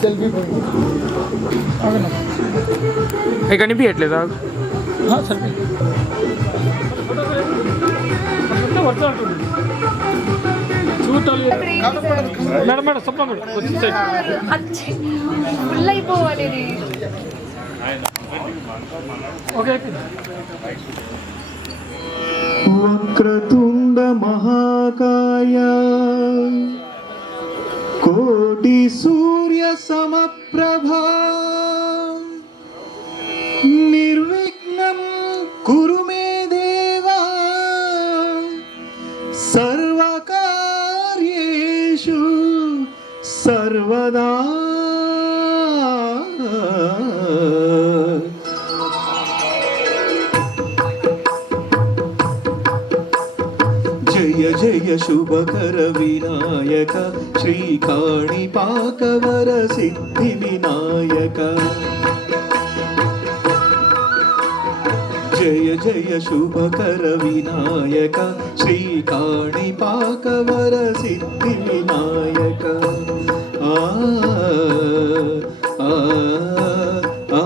Selfie కనిపించట్లేదా selfie madam madam సప్లా madam full అయిపోవాలి ఇది. ఓకే వక్రతుండ మహాకాయ కోటి సూర్య సమప్రభా నిర్విఘ్నం కురు మే దేవా సర్వకార్యేషు సర్వదా. జయ జయ శుభకర వినాయక శ్రీకాణిపాకవర సిద్ధి వినాయక. జయ జయ శుభకర వినాయక శ్రీకాణిపాకవర సిద్ధి వినాయక. ఆ ఆ ఆ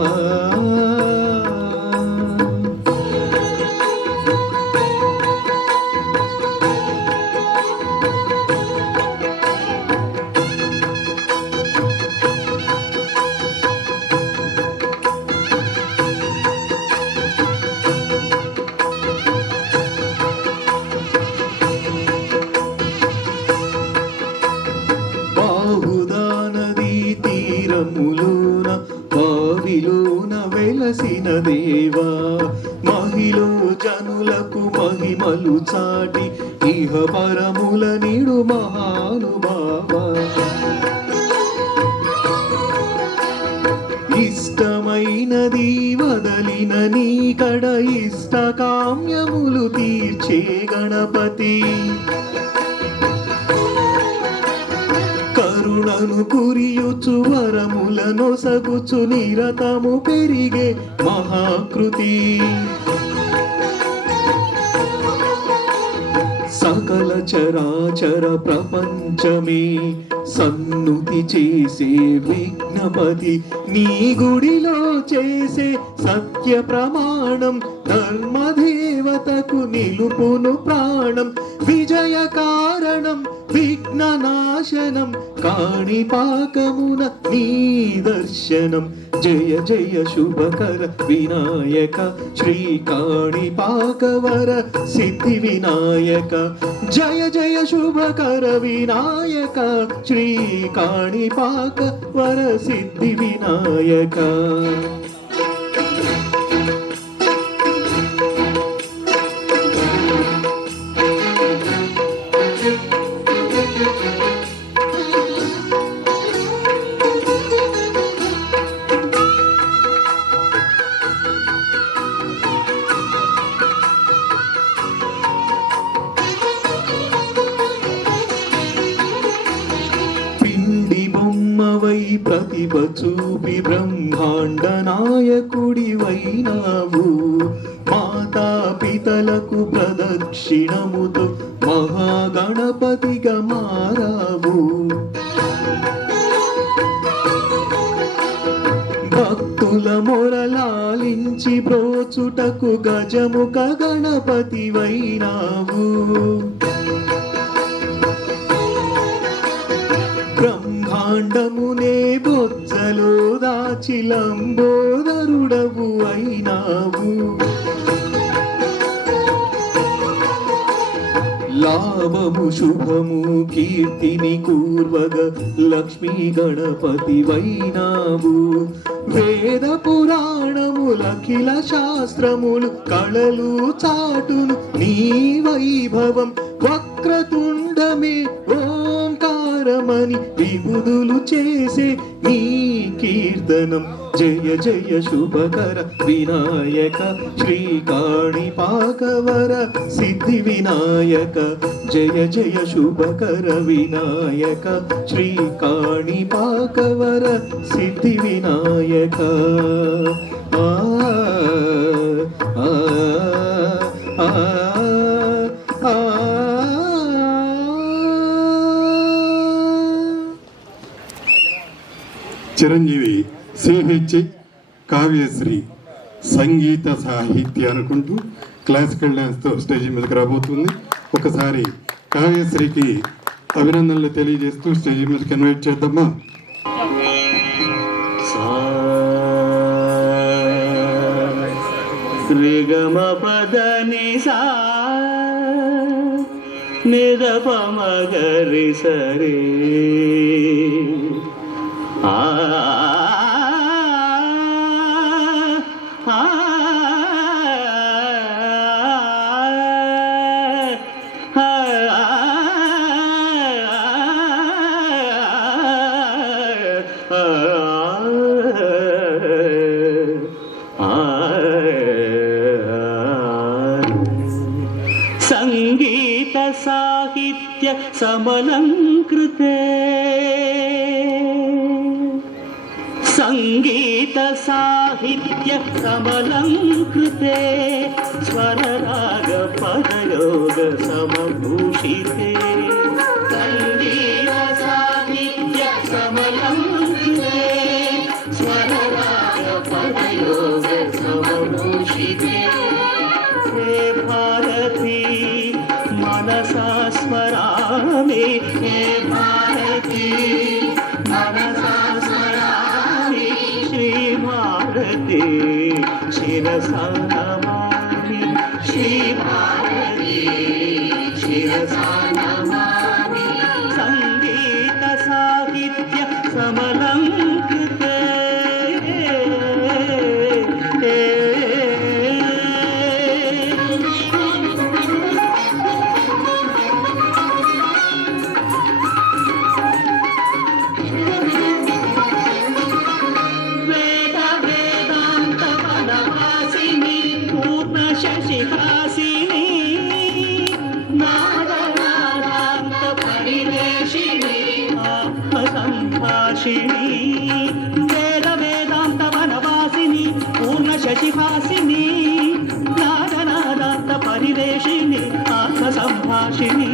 వెలసిన దేవా మహిలో జనులకు మహిమలు చాటి ఇహ పరముల నిడు మహానుభావ. ఇష్టమైనది వదలిన నీ కడ ఇష్ట కామ్యములు తీర్చే గణపతి. కరుణను కురియుచు వరములను సగుచు నిరతము పెరిగే మహాకృతి. సకల చరాచర ప్రపంచమే సన్నుతి చేసే విఘ్నపతి. నీ గుడిలో చేసే సత్య ప్రమాణం ధర్మదేవతకు నిలుపును ప్రాణం. విజయ కారణం విఘ్ననాశనం కాణిపాకమున నీ దర్శనం. జయ జయ శుభకర వినాయక శ్రీకాణిపాకవర సిద్ధి వినాయక. జయ జయ శుభకర వినాయక శ్రీకాణిపాకవర సిద్ధి వినాయక. ప్రతిభ చూపి బ్రహ్మాండ నాయకుడివైనావు. మాతా పితలకు ప్రదక్షిణముతో మహాగణపతిగా మారావు. భక్తుల మొరలాలించి బ్రోచుటకు గజముఖ గణపతివైనావు. బ్రహ్మాండమునే బొజ్జలో దాచి లంబోదరుడవు అయినావు. లాభము శుభము కీర్తిని కూర్వగ లక్ష్మీ గణపతి వైనావు. వేద పురాణములఖిల శాస్త్రములు కళలు చాటును నీ వైభవం. వక్రతుండమే ఓంకార సారమని విబుదులు చేసే నీ కీర్తనం. జయ జయ శుభకర వినాయక శ్రీకాణిపాకవర సిద్ధి వినాయక. జయ జయ శుభకర వినాయక శ్రీకాణిపాకవర సిద్ధి వినాయక. ఆ ఆ ఆ ఆ. చిరంజీవి సిహెచ్ కావ్యశ్రీ సంగీత సాహిత్య అనుకుంటూ క్లాసికల్ డ్యాన్స్తో స్టేజ్ మీదకి రాబోతుంది. ఒకసారి కావ్యశ్రీకి అభినందనలు తెలియజేస్తూ స్టేజ్ మీదకి ఇన్వైట్ చేద్దామా. శ్రీగమ పదని సా నిరపమగరి సరే ఆ సంగీత సాహిత్య సమలంకృతే సంగీత సాహిత్య సమలంకృతే స్వరరాగ పదయోగ సమభూషితే. సంగీత సాహిత్య సమలంకృతే స్వరరాగ పదయోగ సమభూషితే. హే భారతి మనసా స్మరామి, హే భారతి మనసా స్మరామి. శ్రీ భారతి శిరసా నమామి, శ్రీ భారతి శిరసా నమామి. సంగీత సాహిత్య సమలంకృతే శశిహాసిని నాదనాదాంత పరివేషిణి ఆత్మసంభాషిణి. వేద వేదాంత వనవాసిని పూర్ణ శశిహాసిని నాదనాదాంత పరివేషిణి ఆత్మసంభాషిణి.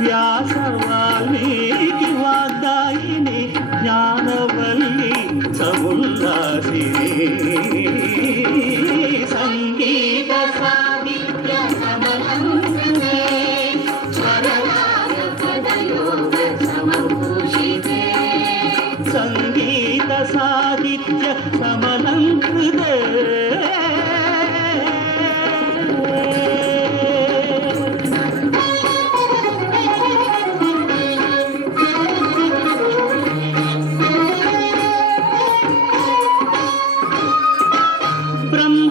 వ్యాస వాల్మీకి వాగ్దాయిని జ్ఞానవల్లి సముల్లాసిని. సంగీత సాహిత్య సమలంకృతే స్వరరాగ పదయోగ సమభూషితే. సంగీత సాహిత్య సమలంకృతే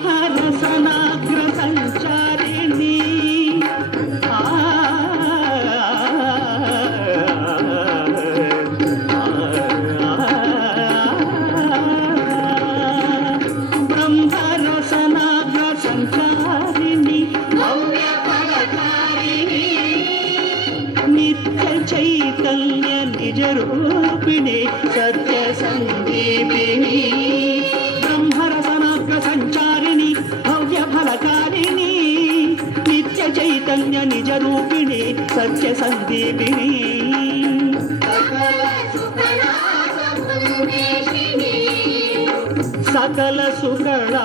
బ్రహ్మరసనాగ్ర సంచారిణి బ్రహ్మరసనాగ్ర సంచారిణి భవ్యపదకారిణి నిత్య చైతన్య నిజ రూపిణి సత్య సందీపిణి. బ్రహ్మరసనాగ్ర సంచారిణి భవ్య ఫలకారిణి నిత్య చైతన్య నిజ రూపిణి సత్య సందీపిణి. సకల సుకళా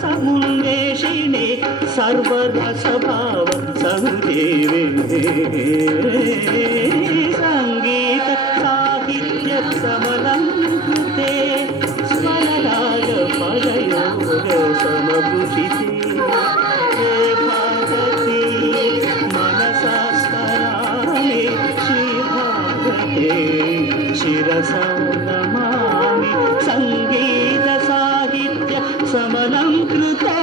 సమున్వేషిణి సర్వరసభావ సంజీవిని. సంగీత సాహిత్య సమలంకృతే స్వరరాగ పదయోగ సమభూషితే. హే భారతి మనసా స్మరామి, శ్రీ భారతే శిరసా నమామి. సంగీత సాహిత్య సమలంకృతే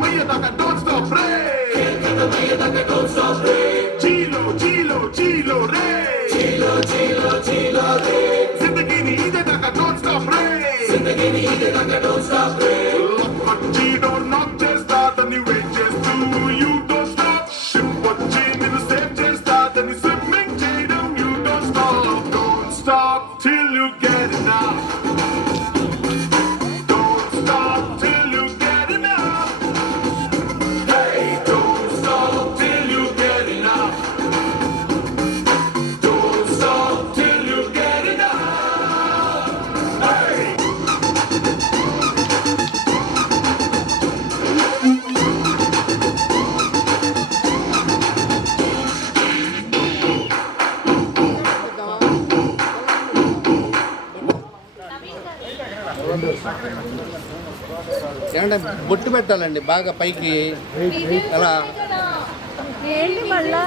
Maya Daka, don't stop, pray. Chilo, chilo, chilo, re. Zindagi ni ide daka, don't stop, pray. Lock door knock chesta, then you wait just do. You don't stop. Ship what chain in the safe chesta, then you swimming chain, you don't stop. Don't stop till you get enough. Don't stop till you get enough. Hey, don't stop till you get enough. Don't stop till you get enough. Hey. ఏమంటే బొట్టు పెట్టాలండి బాగా పైకి అలా ఏంటి మళ్ళా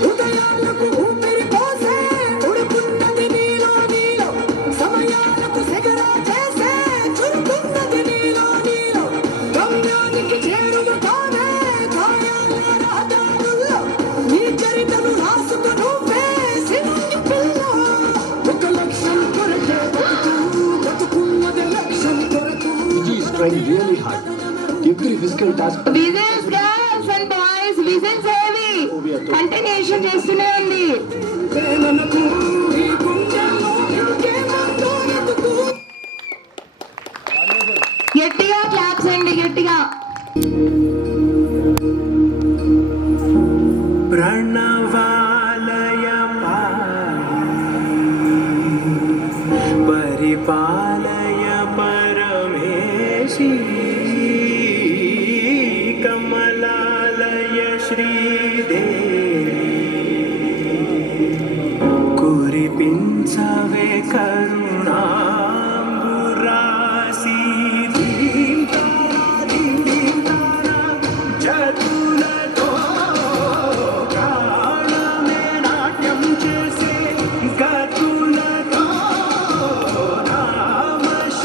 హృదయాలకు ఊపిరి పోసే ఉడుకున్నది నీలో నీలో సమయాలకు సెగరా చేసే చురుకున్నది నీలో నీలో గమ్యానికి చేరును తానే గాయాల రహదారుల్లో నీ చరితను రాసుకు నువ్వే సినంగి పిల్ల ఒక లక్ష్యం కొరకే బతుకున్నది లక్ష్యం కొరకు He is trying really hard. Every physical task. Business girls and boys visions ఏవి కంటిన్యూషన్ చేస్తూనే ఉంది ప్రేమలకు ఈ గుండెల్లో ఇంకేమంటూ ఎదుగు గట్టిగా క్లాప్స్ అండి గట్టిగా ప్రణవాలయ పరిపాలయ పరమేశీ కమలాలయ శ్రీదేవి కురిపించవే కరుణాంబురాశి జతులతో ప్రాణమే నాట్యం చేసే గతులతో రామశతముల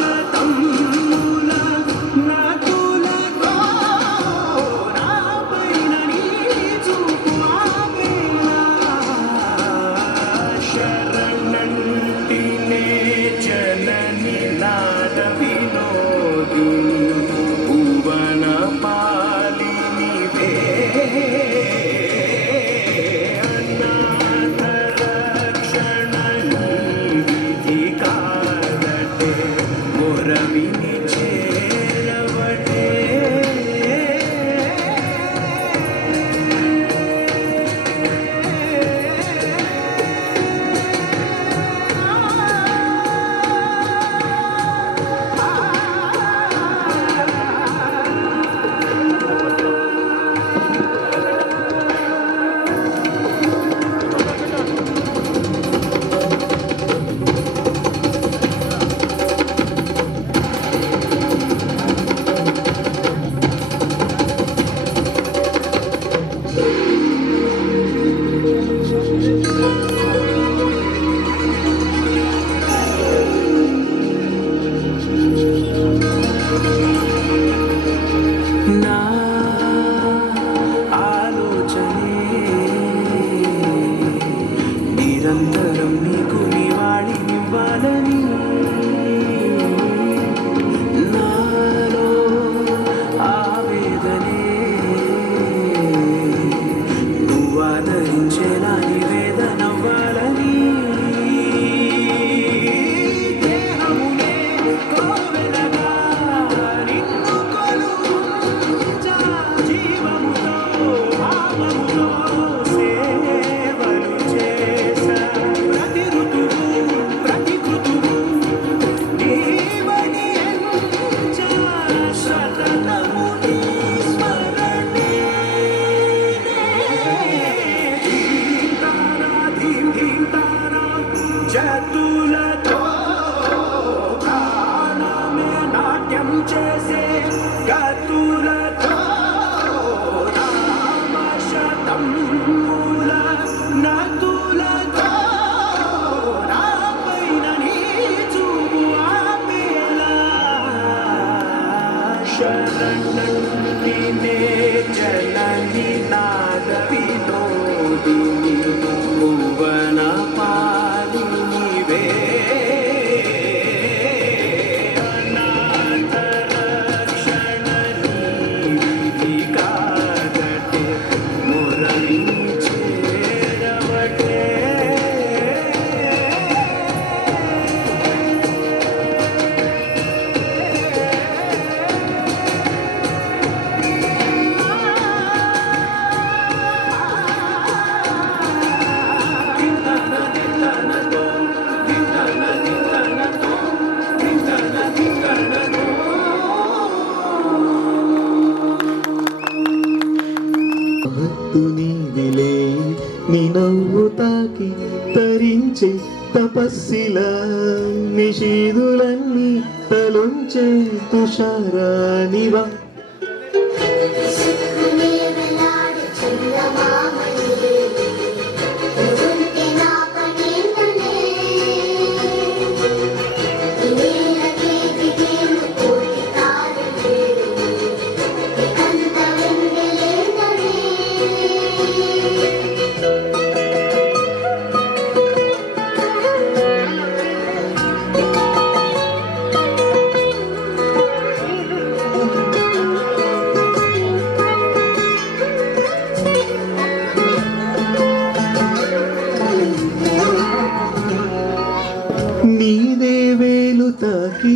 నతులతో నాపైన నీ చూపు ఆపేలా శరణంటినే జనని నాద వినోదిని భువన పాలినివే అనాథ రక్షణ విధి కాదటే మొరవిని చేరవటే చేసే గతులతో రామశతముల నతులతో నాపైన నీ చూపు ఆపేలా శరణంటినే జనని నాద వినోదిని భువన పాలినివే అనాథ రక్షణ నీది కాదటే మురళి చేరవటే హత్తు నీదిలే నీ నవ్వు తాకి తరించే తపస్సిలా నిషేధులన్నీ తలుంచే తుషారానివా నీదే వేలు తాకి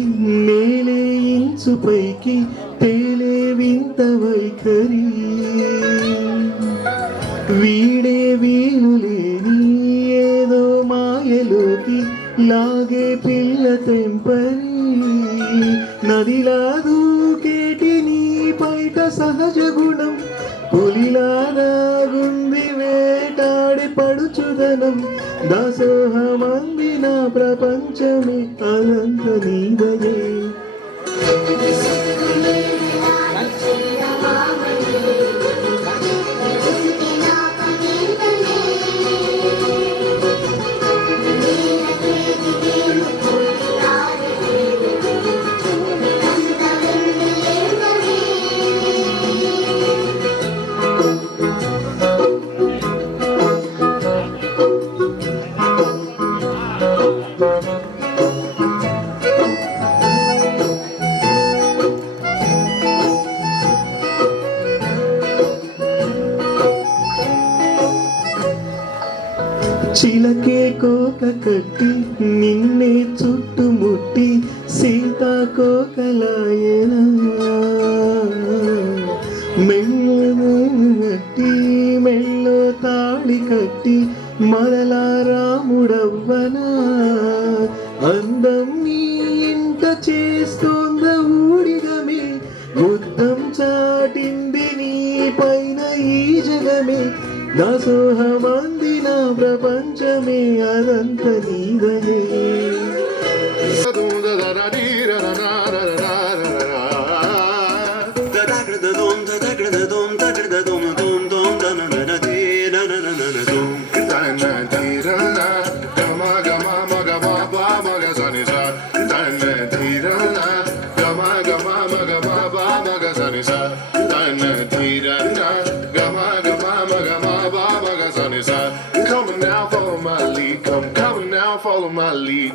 నేలే ఇంచు పైకి తేలే వింత వైఖరి వీడే వీలు లేని ఏదో మాయలోకి లాగే పిల్ల తెంపరి నదిలా దూకేటి నీ పైట సహజ గుణం పులిలాగా గుంది వేటాడి పడుచుదనం దాసోహమందిన ప్రపంచమే అనంత నీదయే చిలకే కోక కట్టి నిన్నే చుట్టుముట్టి సీతాకోకలాయనా మెల్లటి మెల్లో తాళి కట్టి మరలా రాముడవ్వనా అందం నీ ఇంట చేస్తోంద ఊడిగమే బుద్ధం చాటింది నీ పైన ఈ జగమే దాసోహమందిన ప్రపంచమే అనంత నీదయే Coming now, follow my lead. Come coming now, follow my lead.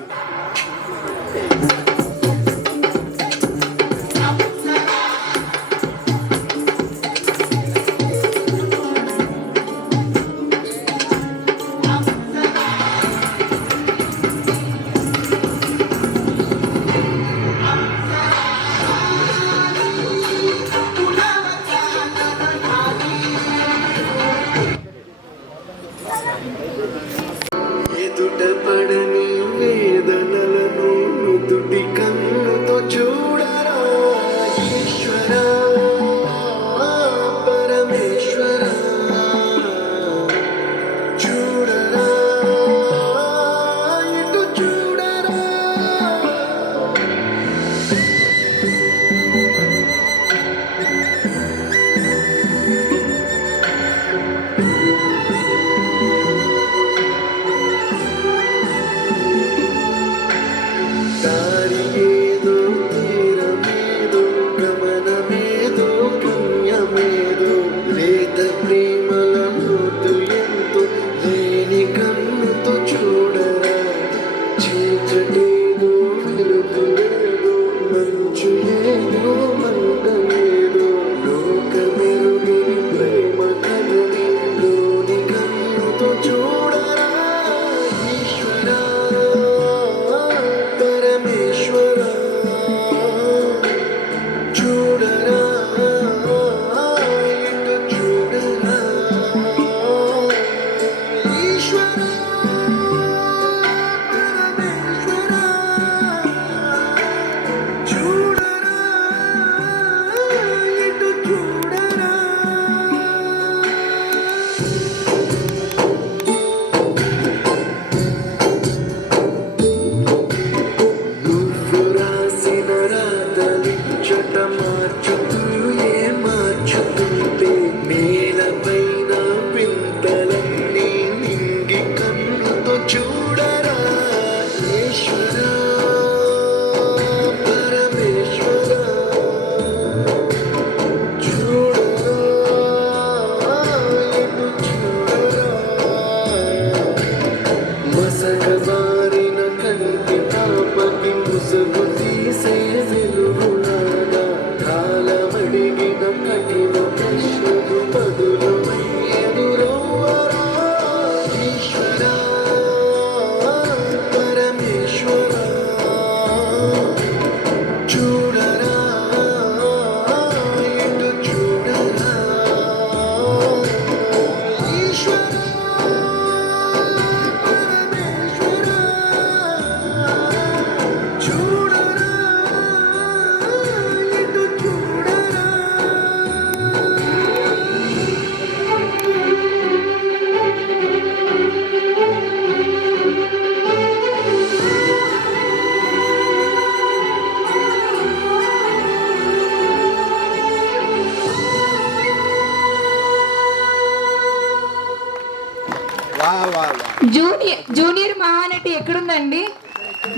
Junior Mahanati ఎక్కడుందండి?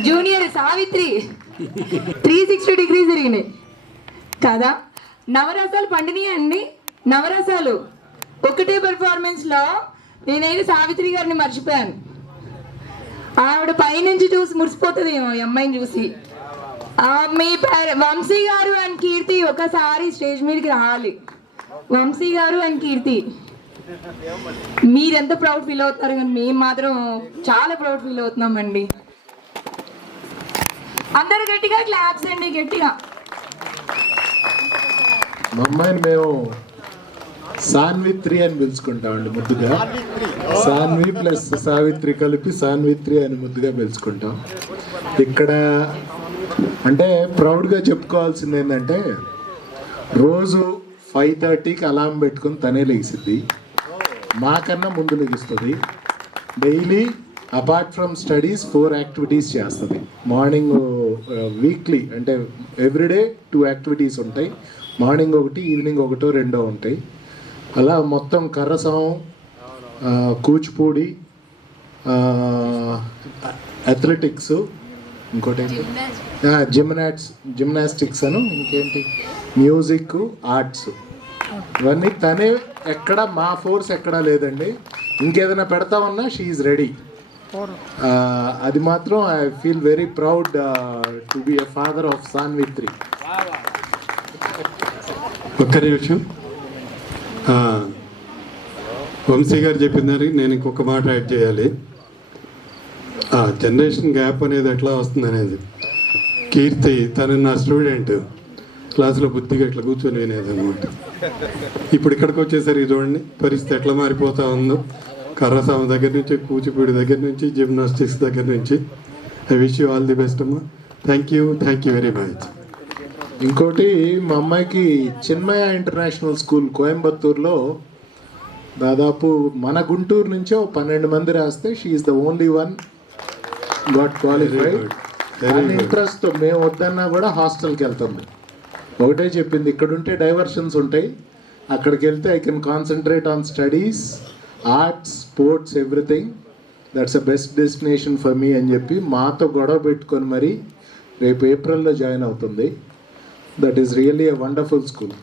జూనియర్ సావిత్రి 360 డిగ్రీస్ తిరిగినాయి కదా. నవరసాలు పండినాయి అండి. నవరసాలు ఒకటే పెర్ఫార్మెన్స్ లో నేనైతే సావిత్రి గారిని మర్చిపోయాను. ఆవిడ పైనుంచి చూసి మురిసిపోతుంది ఏమో ఈ అమ్మాయిని చూసి. మీ వంశీ గారు అండ్ కీర్తి ఒకసారి స్టేజ్ మీదకి రావాలి. వంశీ గారు అండ్ కీర్తి మీరెంత ప్రౌడ్ ఫీల్ అవుతున్నారు, కానీ మేము మాత్రం చాలా ప్రౌడ్ ఫీల్ అవుతున్నామండి. అందరు గట్టిగా క్లాప్స్ అండి, గట్టిగా. మా అమ్మాయిని మేము సాన్విత్రి అని పిలుచుకుంటామండి ముద్దుగా. సాన్వి ప్లస్ సావిత్రి కలిపి సాన్విత్రి అని ముద్దుగా పిలుచుకుంటాం. ఇక్కడ అంటే ప్రౌడ్గా చెప్పుకోవాల్సింది ఏంటంటే రోజు 5:30కి అలారం పెట్టుకుని తనే లెగిసిద్ది, మాకన్నా ముందు లెగిస్తుంది. Daily apart from studies 4 activities చేస్తుంది. మార్నింగ్ వీక్లీ అంటే ఎవ్రీడే 2 యాక్టివిటీస్ ఉంటాయి. మార్నింగ్ ఒకటి, ఈవినింగ్ ఒకటో రెండో ఉంటాయి. అలా మొత్తం కర్రసం, కూచిపూడి, అథ్లెటిక్స్, ఇంకోటి జిమ్నాస్టిక్స్ అను, ఇంకేంటి మ్యూజిక్, ఆర్ట్స్, ఇవన్నీ తనే. ఎక్కడ మా ఫోర్స్ ఎక్కడా లేదండి. ఇంకేదైనా పెడతామన్నా షీఈ్ రెడీ. అది మాత్రం I feel very proud to be a father of Sanvitri. ఒక్క నిమిషం. వంశీ గారు చెప్పినారు, నేను ఇంకొక మాట యాడ్ చేయాలి. జనరేషన్ గ్యాప్ అనేది ఎట్లా వస్తుంది అనేది. కీర్తి తను నా స్టూడెంట్, క్లాసులో బుద్ధిగా ఇట్లా కూర్చొని వినేది అనమాట. ఇప్పుడు ఇక్కడికి వచ్చేసరికి చూడండి పరిస్థితి ఎట్లా మారిపోతా ఉందో. కర్రసామ దగ్గర నుంచి, కూచిపూడి దగ్గర నుంచి, జిమ్నాస్టిక్స్ దగ్గర నుంచి. I wish you all the best అమ్మా. Thank you very much. ఇంకోటి మా అమ్మాయికి చిన్మయ ఇంటర్నేషనల్ స్కూల్ కోయంబత్తూర్లో దాదాపు మన గుంటూరు నుంచే 12 మంది రాస్తే she is the only one got qualified. దాని ఇంట్రెస్ట్తో మేము వద్దన్నా కూడా హాస్టల్కి వెళ్తుంది. ఒకటే చెప్పింది, ఇక్కడ ఉంటే డైవర్షన్స్ ఉంటాయి, అక్కడికి వెళ్తే I can concentrate on studies, arts, sports, everything. That's a best destination for me అని చెప్పి మాతో గొడవ పెట్టుకొని మరి రేపు ఏప్రిల్లో జాయిన్ అవుతుంది. That is really a wonderful school.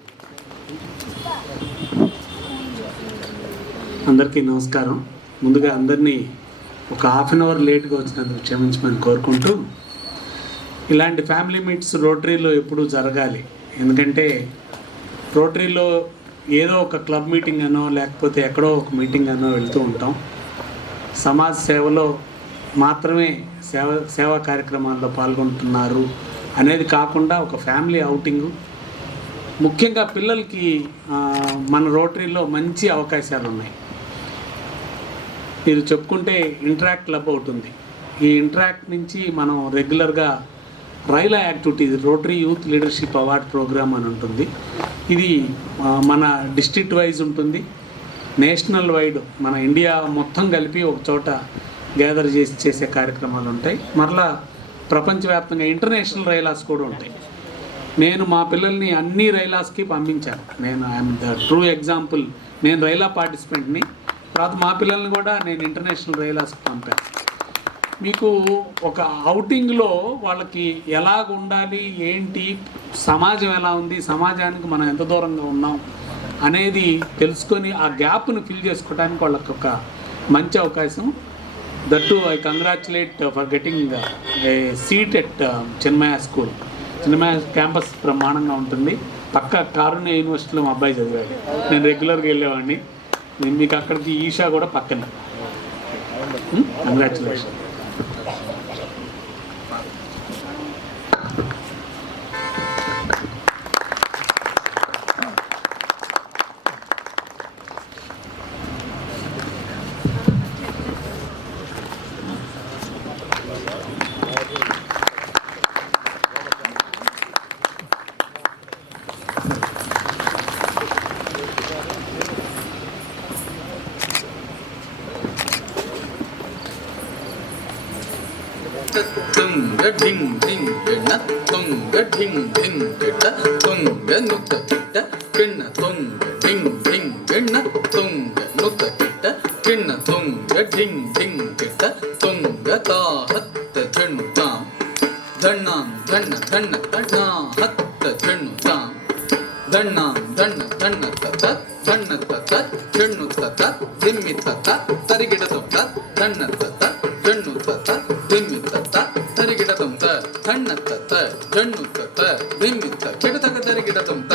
అందరికీ నమస్కారం. ముందుగా అందరినీ ఒక ½ అన్ అవర్ లేట్గా వచ్చినందుకు క్షమించమని కోరుకుంటూ, ఇలాంటి ఫ్యామిలీ మీట్స్ రోటరీలో ఎప్పుడూ జరగాలి. ఎందుకంటే రోటరీలో ఏదో ఒక క్లబ్ మీటింగ్ అనో లేకపోతే ఎక్కడో ఒక మీటింగ్ అనో వెళ్తూ ఉంటాం. సమాజ సేవలో మాత్రమే సేవా కార్యక్రమాల్లో పాల్గొంటున్నారు అనేది కాకుండా ఒక ఫ్యామిలీ అవుటింగు, ముఖ్యంగా పిల్లలకి మన రోటరీలో మంచి అవకాశాలు ఉన్నాయి. మీరు చెప్పుకుంటే ఇంటరాక్ట్ క్లబ్ ఒకటి ఉంది. ఈ ఇంటరాక్ట్ నుంచి మనం రెగ్యులర్గా RYLA activities, Rotary youth leadership award program అని ఉంటుంది. ఇది మన డిస్ట్రిక్ట్ వైజ్ ఉంటుంది, నేషనల్ వైడ్ మన ఇండియా మొత్తం కలిపి ఒక చోట గ్యాదర్ చేసే కార్యక్రమాలు ఉంటాయి. మరలా ప్రపంచవ్యాప్తంగా ఇంటర్నేషనల్ రైలాస్ కూడా ఉంటాయి. నేను మా పిల్లల్ని అన్ని రైలాస్కి పంపించాను. నేను ఐఎమ్ ద ట్రూ ఎగ్జాంపుల్. నేను రైలా పార్టిసిపెంట్ని. తర్వాత మా పిల్లల్ని కూడా నేను ఇంటర్నేషనల్ రైలాస్కి పంపాను. మీకు ఒక అవుటింగ్లో వాళ్ళకి ఎలాగ ఉండాలి, ఏంటి, సమాజం ఎలా ఉంది, సమాజానికి మనం ఎంత దూరంగా ఉన్నాం అనేది తెలుసుకొని ఆ గ్యాప్ను ఫిల్ చేసుకోవడానికి వాళ్ళకి ఒక మంచి అవకాశం. That I congratulate for getting a seat at Chinmaya school. Chinmaya campus బ్రహ్మాండంగా ఉంటుంది. పక్క కారుణ్య యూనివర్సిటీలో మా అబ్బాయి చదివాడు. నేను రెగ్యులర్గా వెళ్ళేవాడిని. మీకు అక్కడికి ఈషా కూడా పక్కనే. కంగ్రాచులేషన్. తుంగ డింగ్ డింగ్ గిన్న తుంగ డింగ్ డింగ్ గిట్ట తుంగ నుత్త గిట్ట గిన్న తుంగ డింగ్ డింగ్ గిన్న తుంగ నుత్త గిట్ట గిన్న తుంగ డింగ్ హత్త జన్ను తా ధన్నా ధన్న ధన్న తత ధన్న తత జన్ను తత దిమ్మి తత తరిగిడతం తత్ ధన్న తత జన్ను తత దిమ్మి తత తరిగిడతం త ధన్న తత జన్ను తత దిమ్మి త కిడతక తరిగిడతం త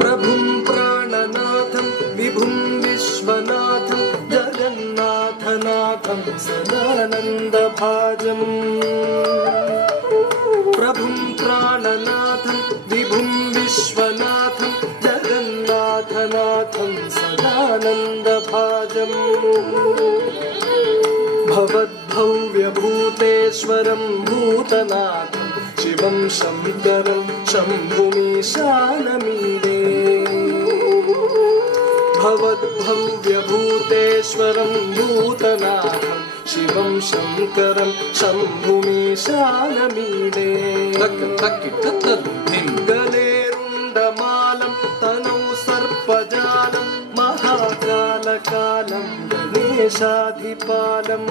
प्रभुं प्राणनाथं विभुं विश्वनाथं जगन्नाथनाथं सदानन्दभाजम् प्रभुं प्राणनाथं विभुं विश्वनाथं जगन्नाथनाथं सदानन्दभाजम् भवद्भव्यभूतेश्वरं भूतनाथं शिवं शङ्करं शम्भुमीशानमीडे भवद्भव्यभूतेश्वरं भूतनाथं शिवं शङ्करं शम्भुमीशानमीडे गलेरुण्डमालं तनौ सर्पजालं महाकालकालं गणेशाधिपालम्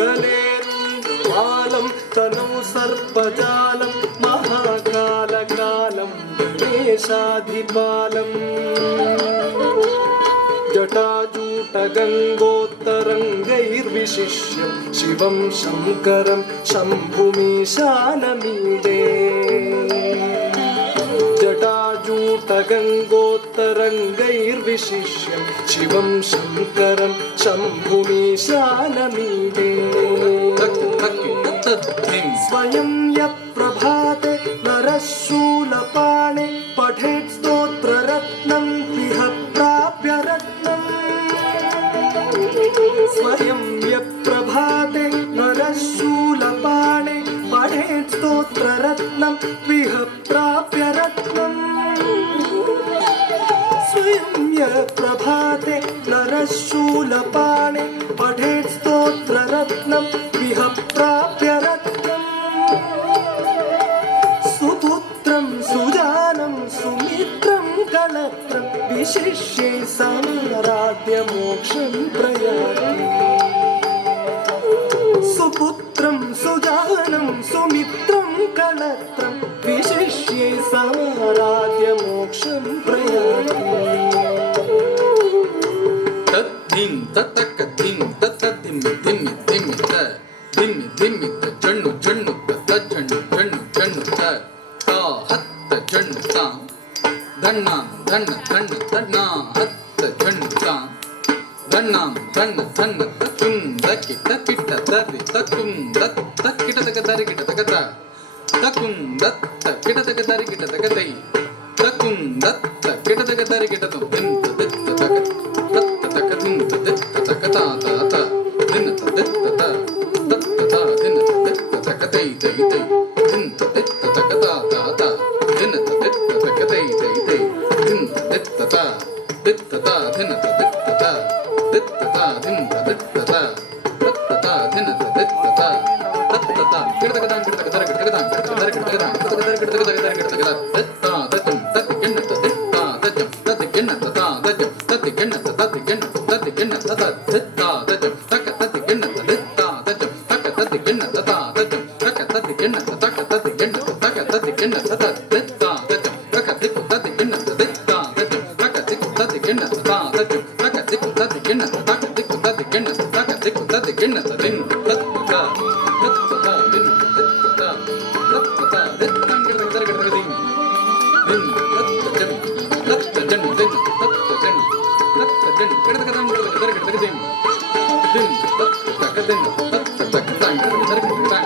गलेरुण्डमालं तनौ सर्पजालं महाकालकालं गणेशाधिपालम् जटाजूटगङ्गोत्तरङ्गैर्विशिष्य शिवं शङ्करं शम्भुमीशानमीडे जटाजूटगङ्गोत्तरङ्गैर्विशिष्य शिवं शङ्करं शम्भुमीशानमीडे स्वयं यप्रभाते नरः शूलपाणे पठेत् स्तोत्ररत्नं इह प्राप्य रत्नम् स्वयं यप्रभाते नरः शूलपाणे पठेत् स्तोत्ररत्नं इह प्राप्य रत्नम् स्वयं यप्रभाते नरः शूलपाणे पठेत् स्तोत्ररत्नं इह प्राप्य रत्नम् सुपुत्रं सुजानं सुमित्रं कलत्रं विशिष्ये समाराध्य मोक्षं प्रयाति सुपुत्रं सुजानं सुमित्रं कलत्रं विशिष्ये समाराध्य मोक्षं प्रयाति तद्धिं ततक धिं ततद्धिं धिं धिं त धिं धिं त जन्नु जन्नु त जन्नु जन्नु जन्नु त ता हत्त जन्नु ता धन्ना धन्न धन्न धन्ना हत्त जन्नु ता धन्ना धन्न धन्न तकुं दकि तकिट तरि तकुं दत् तकिट तक तरि किट तक ता तकुं दत् किट तक तरि किट तक तै तकुं दत् किट तक तरि किट तो धिं तत् तक तत् तक धिं तत् तक ता ता ता धिं तत् ता तत् ता धिं तत् तक तै तै तै धिं तत् तक ता ता ता धिं तत् तक तै तै तै धिं तत् ता तत् ता धिं तत् ता तत् ता धिं तत् ता तत् ता धिं तत् ता तत् ता किट तक दां किट तक दर किट तक दां किट तक दर किट तक दां किट तक दर किट तक दर किट तक दर तत् ता तत् तत् किन तत् ता तत् तत् किन तत् ता तत् तत् किन तत् किन तत् किन तत् तत् ता तत् तक तत् किन तत् ता तत् तक तत् किन तत् ता तत् तक तत् किन तत् तक तत् किन तक तत् किन तत् ता तत् तक तत् किन तत् ता तत् तक तत् किन तत् ता तत् तक तत् किन तत् तक तत् किन तक तत् किन तत् दिन तत् ता तत् ता दिन तत् ता तत् ता दिन किन तक दर किट तक दिन दिन तत् जन तत् जन दिन तत् जन किट तक दां किट तक दर किट तक दिन दिन तत् तक दिन तत् तक दां किट तक दर किट तक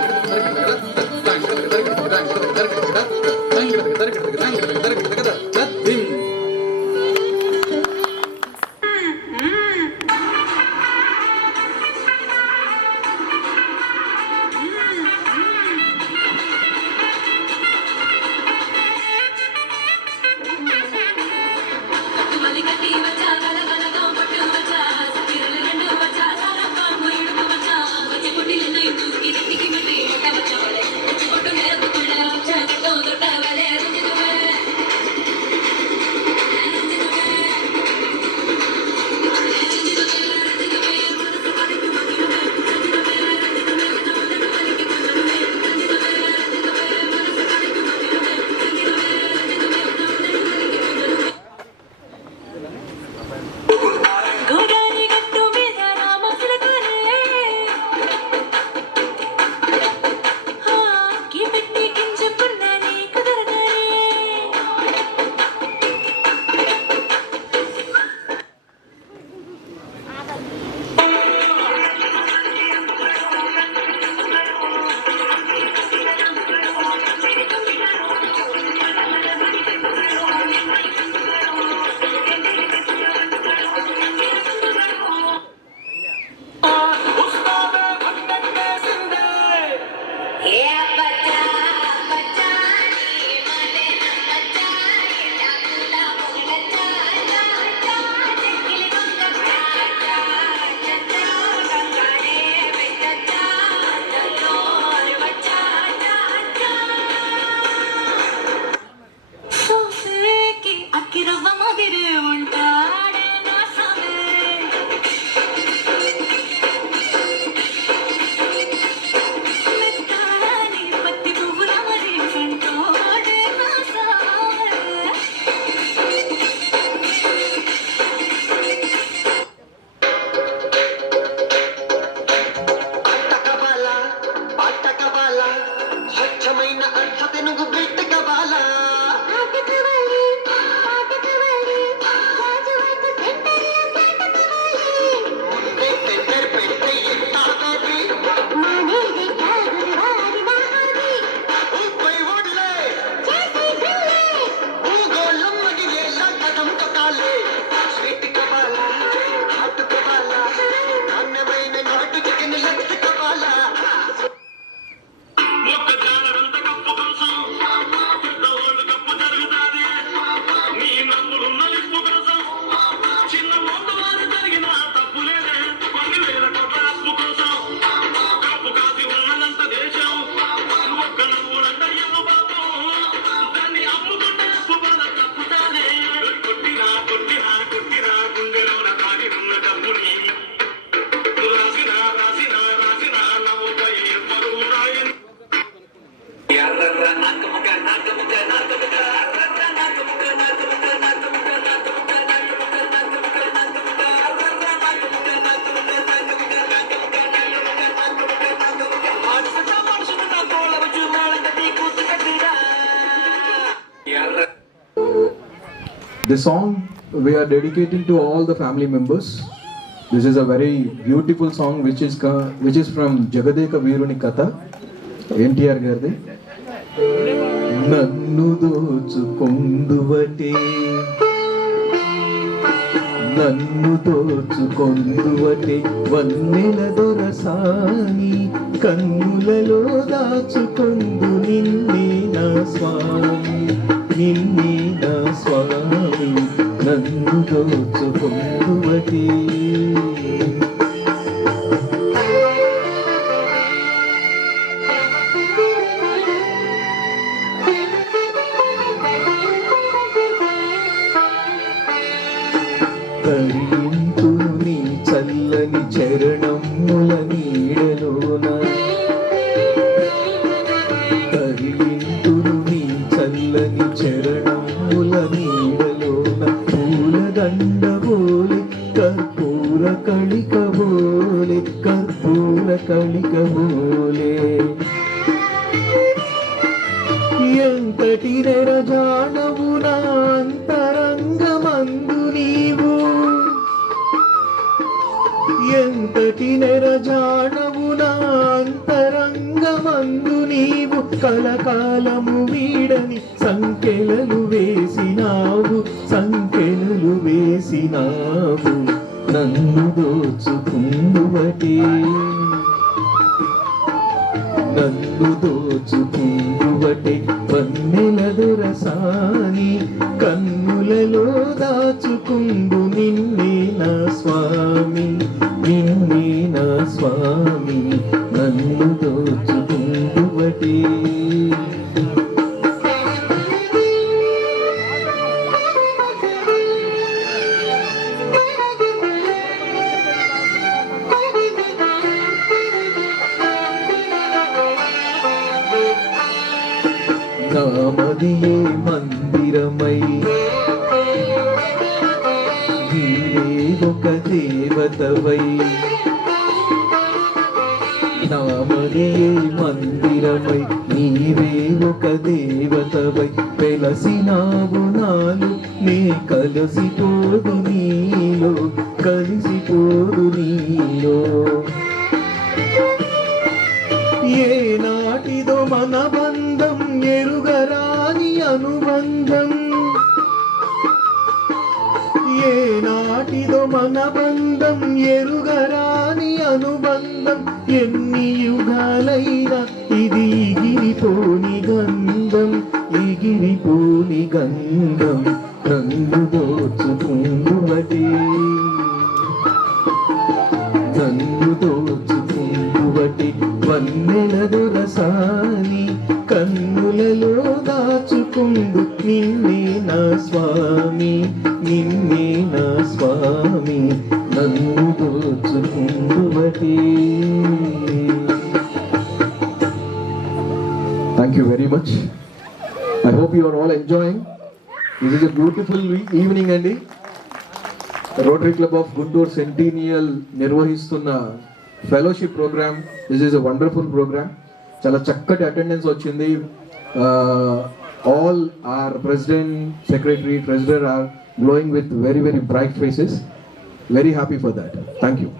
The song we are dedicating to all the family members. This is a very beautiful song which is from Jagadeka Veeruni Katha, NTR Garde. Nannu dochukonduvate నన్ను దోచుకొందువటే వన్నెల దొరసాని కన్నులలో దాచుకొందు నిన్నే నా స్వామి నిన్నే నా స్వామి నన్ను దోచుకొందువటే కరింతును నీ చల్లని చరణముల నీడలోన కరింతును నీ చల్లని చరణముల నీడలోన పూలదండ బోలే కర్పూర కళిక బోలే కర్పూర కళిక బోలే ఎంతటి నెరజానవు నా అంతరంగమందు నీవు ఎంతటి నెరజానవు నా అంతరంగమందు నీవు కలకాలము వీడని సంకెలలు వేసినావు సంకెలలు వేసినావు నన్ను దోచుకుందువటే నన్ను దోచుకుందువటే వన్నెల దొరసాని కన్నులలో దాచుకుందు నిన్నే నా స్వామి నిన్నే నా స్వామి నన్ను దోచుకుందువటే నామదియే మందిరమై నీవే ఒక దేవతవై నామదియే మందిరమై నీవే ఒక దేవతవై వెలసినావు నాలు నే కలిసిపోదు నీలో కలిసిపోదు నీలో ఏ నాటిదో మన బంధం ఎరుగరాని అనుబంధం ఏ నాటిదో మన బంధం ఎరుగరాని అనుబంధం ఎన్ని యుగాలైనా ఇది ఎగిరిపోని గంధం, ఎగిరిపోని గంధం నన్ను దోచుకుందువటే, నన్ను దోచుకుందువటే. వన్నెల దొరసాని కన్నులలో దాచుకుందు నిన్నే నా స్వామి, నిన్నే నా స్వామి నన్ను దోచుకుందువటే. Thank you very much. I hope you are all enjoying. This is a beautiful evening అండి. Rotary club of Guntur centennial నిర్వహిస్తున్న fellowship program. This is a wonderful program. చాలా చక్కటి అటెండెన్స్ వచ్చింది. All our president, secretary, treasurer are glowing with very very bright faces. Very happy for that. Thank you.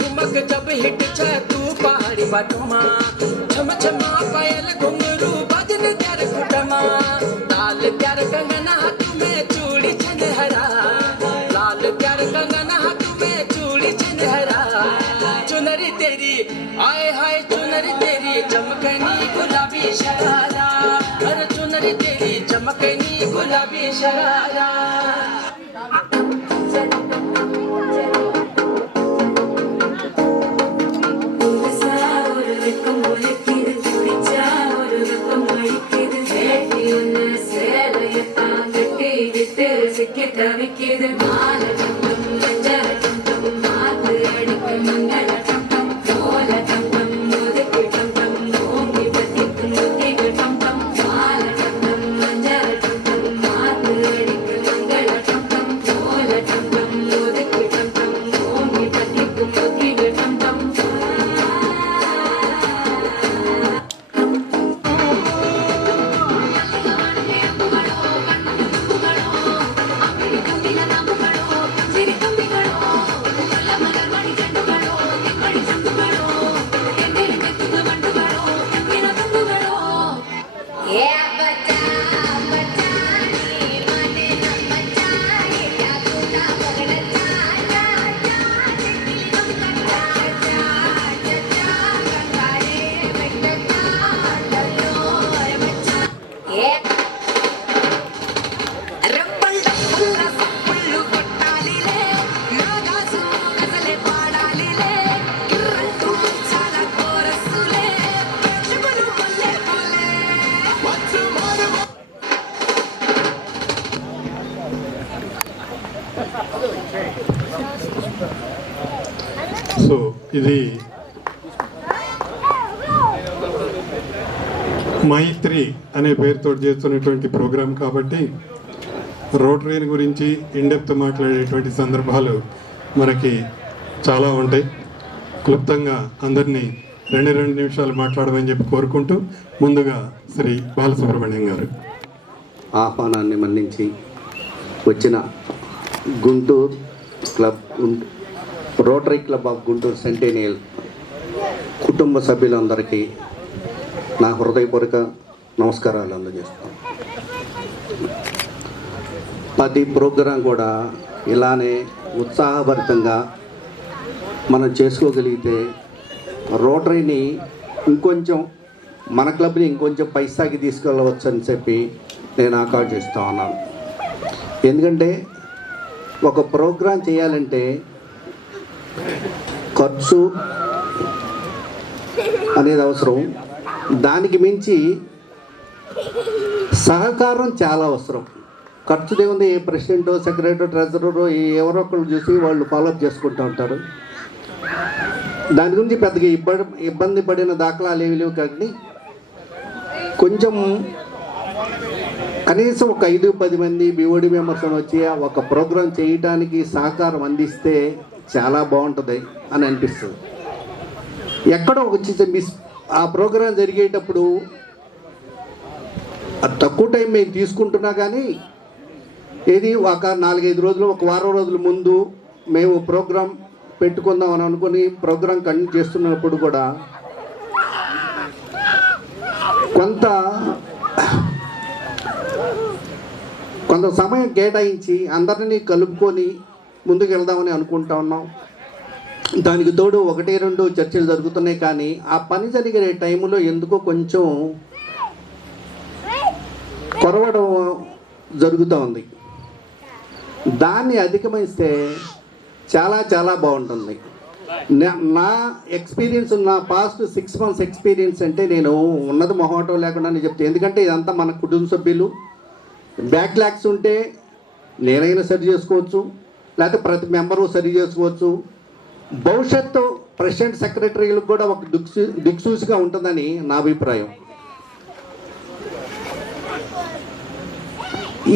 ठुमक जब hit छे तू पहाड़ी बाटोमा, छम छमा पायल घुंघरू बजन प्यार कुटमा, लाल प्यार कंगना हाथ में चूड़ी छनहरा, लाल प्यार कंगना हाथ में चूड़ी छनहरा. चुनरी तेरी आए हाय चुनरी तेरी चमकनी गुलाबी शरारा, अरे चुनरी तेरी चमकनी गुलाबी शरारा. సో ఇది మైత్రి అనే పేరుతో చేస్తున్నటువంటి ప్రోగ్రాం కాబట్టి రోటరీని గురించి ఇండెప్త్ మాట్లాడేటువంటి సందర్భాలు మనకి చాలా ఉంటాయి. క్లుప్తంగా అందరినీ 2 నిమిషాలు మాట్లాడమని చెప్పి కోరుకుంటూ ముందుగా శ్రీ బాలసుబ్రహ్మణ్యం గారు. ఆహ్వానాన్ని మన్నించి వచ్చిన Guntur club rotary club of Guntur centennial కుటుంబ సభ్యులందరికీ నా హృదయపూర్వక నమస్కారాలు అందజేస్తాను. ప్రతి ప్రోగ్రాం కూడా ఇలానే ఉత్సాహభరితంగా మనం చేసుకోగలిగితే రోటరీని ఇంకొంచెం మన క్లబ్ని ఇంకొంచెం పైసాకి తీసుకెళ్ళవచ్చు అని చెప్పి నేను ఆకాంక్షిస్తూ ఉన్నాను. ఎందుకంటే ఒక ప్రోగ్రాం చేయాలంటే ఖర్చు అనేది అవసరం, దానికి మించి సహకారం చాలా అవసరం. ఖర్చు ఏముంది, ప్రెసిడెంట్, సెక్రటరీ, ట్రెజరర్ ఎవరో ఒకళ్ళు చూసి వాళ్ళు ఫాలోఅప్ చేసుకుంటూ ఉంటారు. దాని గురించి పెద్దగా ఇబ్బంది పడిన దాఖలాలు ఏమి లేవు. కానీ కొంచెం కనీసం ఒక 5-10 మంది బీఓడి మెంబర్స్ వచ్చి ఒక ప్రోగ్రాం చేయడానికి సహకారం అందిస్తే చాలా బాగుంటుంది అని అనిపిస్తుంది. ఎక్కడో వచ్చి ఆ ప్రోగ్రాం జరిగేటప్పుడు తక్కువ టైం మేము తీసుకుంటున్నా కానీ ఇది ఒక 4-5 రోజులు, ఒక వారం రోజుల ముందు మేము ప్రోగ్రాం పెట్టుకుందాం అని అనుకుని ప్రోగ్రాం కండక్ట్ చేస్తున్నప్పుడు కూడా కొంత సమయం కేటాయించి అందరినీ కలుపుకొని ముందుకు వెళ్దామని అనుకుంటా ఉన్నాం. దానికి తోడు 1-2 చర్చలు జరుగుతున్నాయి, కానీ ఆ పని జరిగే టైంలో ఎందుకో కొంచెం కొరవడం జరుగుతూ ఉంది. దాన్ని అధిగమిస్తే చాలా చాలా బాగుంటుంది. నా ఎక్స్పీరియన్స్, నా పాస్ట్ 6 months ఎక్స్పీరియన్స్ అంటే నేను ఉన్నది మొహమాటం లేకుండా చెప్తాను. ఎందుకంటే ఇదంతా మన కుటుంబ సభ్యులు. బ్యాక్లాగ్స్ ఉంటే నేనైనా సరి చేసుకోవచ్చు, లేకపోతే ప్రతి మెంబరు సరి చేసుకోవచ్చు. భవిష్యత్తు ప్రెసిడెంట్ సెక్రటరీలకు కూడా ఒక దిక్సూచిగా ఉంటుందని నా అభిప్రాయం.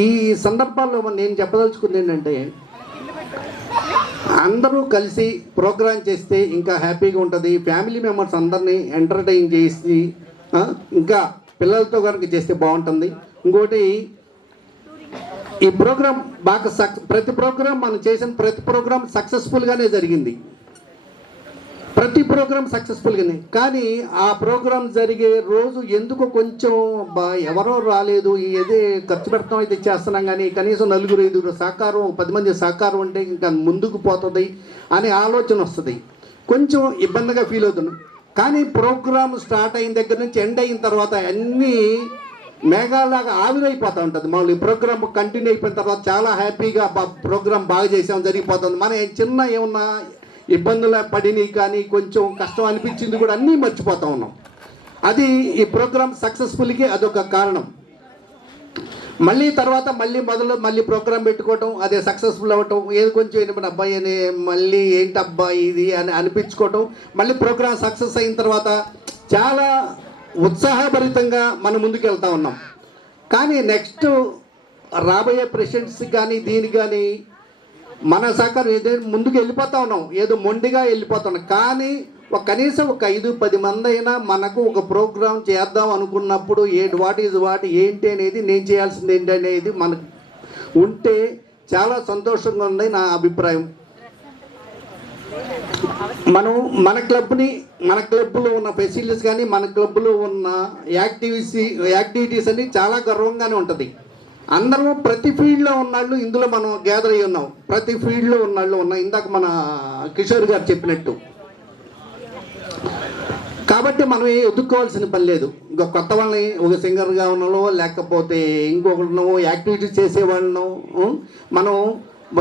ఈ సందర్భాల్లో నేను చెప్పదలుచుకుంది ఏంటంటే, అందరూ కలిసి ప్రోగ్రాం చేస్తే ఇంకా హ్యాపీగా ఉంటుంది. ఫ్యామిలీ మెంబర్స్ అందరినీ ఎంటర్టైన్ చేసి ఇంకా పిల్లలతో కనుక చేస్తే బాగుంటుంది. ఇంకోటి, ఈ ప్రోగ్రాం బాగా ప్రతి ప్రోగ్రాం మనం చేసిన ప్రతి ప్రోగ్రాం సక్సెస్ఫుల్గానే జరిగింది. ప్రతి ప్రోగ్రాం సక్సెస్ఫుల్గానే. కానీ ఆ ప్రోగ్రాం జరిగే రోజు ఎందుకో కొంచెం ఎవరో రాలేదు, ఏదే ఖర్చు పెడతాం అయితే చేస్తున్నాం, కానీ కనీసం 4-5 సహకారం, 10 మంది సహకారం ఉంటే ఇంకా ముందుకు పోతుంది అనే ఆలోచన వస్తుంది. కొంచెం ఇబ్బందిగా ఫీల్ అవుతున్నాం. కానీ ప్రోగ్రామ్ స్టార్ట్ అయిన దగ్గర నుంచి ఎండ్ అయిన తర్వాత అన్నీ మేఘాలాగా ఆవిరైపోతూ ఉంటుంది. మళ్ళీ ఈ ప్రోగ్రామ్ కంటిన్యూ అయిపోయిన తర్వాత చాలా హ్యాపీగా ప్రోగ్రామ్ బాగా చేసాం, జరిగిపోతుంది. మన చిన్న ఏమన్నా ఇబ్బందులు పడినాయి కానీ కొంచెం కష్టం అనిపించింది కూడా అన్నీ మర్చిపోతూ ఉన్నాం. అది ఈ ప్రోగ్రామ్ సక్సెస్ఫుల్కి అదొక కారణం. మళ్ళీ తర్వాత మళ్ళీ ప్రోగ్రాం పెట్టుకోవటం, అదే సక్సెస్ఫుల్ అవ్వటం, ఏది కొంచెం ఏంటంటే అబ్బాయి అని మళ్ళీ ఏంటి అబ్బాయి ఇది అని అనిపించుకోవటం. మళ్ళీ ప్రోగ్రాం సక్సెస్ అయిన తర్వాత చాలా ఉత్సాహభరితంగా మనం ముందుకు వెళ్తూ ఉన్నాం. కానీ నెక్స్ట్ రాబోయే ప్రెసిడెంట్స్కి కానీ దీనికి కానీ మన సహకారం ఏదో ముందుకు వెళ్ళిపోతూ ఉన్నాం, ఏదో మొండిగా వెళ్ళిపోతున్నాం. కానీ కనీసం ఒక 5-10 మంది అయినా మనకు ఒక ప్రోగ్రాం చేద్దాం అనుకున్నప్పుడు వాట్ ఏంటి అనేది, నేను చేయాల్సింది ఏంటి అనేది మనకు ఉంటే చాలా సంతోషంగా ఉంది నా అభిప్రాయం. మనం మన క్లబ్లో ఉన్న ఫెసిలిటీస్ కానీ మన క్లబ్లో ఉన్న యాక్టివిటీస్ అన్ని చాలా గర్వంగానే ఉంటుంది. అందరూ ప్రతి ఫీల్డ్లో ఉన్నాళ్ళు ఇందులో మనం గ్యాదర్ అయ్యి ఉన్నాం. ప్రతి ఫీల్డ్లో ఉన్నాళ్ళు ఉన్నాం, ఇందాక మన కిషోర్ గారు చెప్పినట్టు. కాబట్టి మనం ఎదుర్కోవాల్సిన పని లేదు. ఇంకొక కొత్త వాళ్ళని ఒక సింగర్గా ఉన్నాలో లేకపోతే ఇంకొకరినో యాక్టివిటీస్ చేసేవాళ్ళను మనం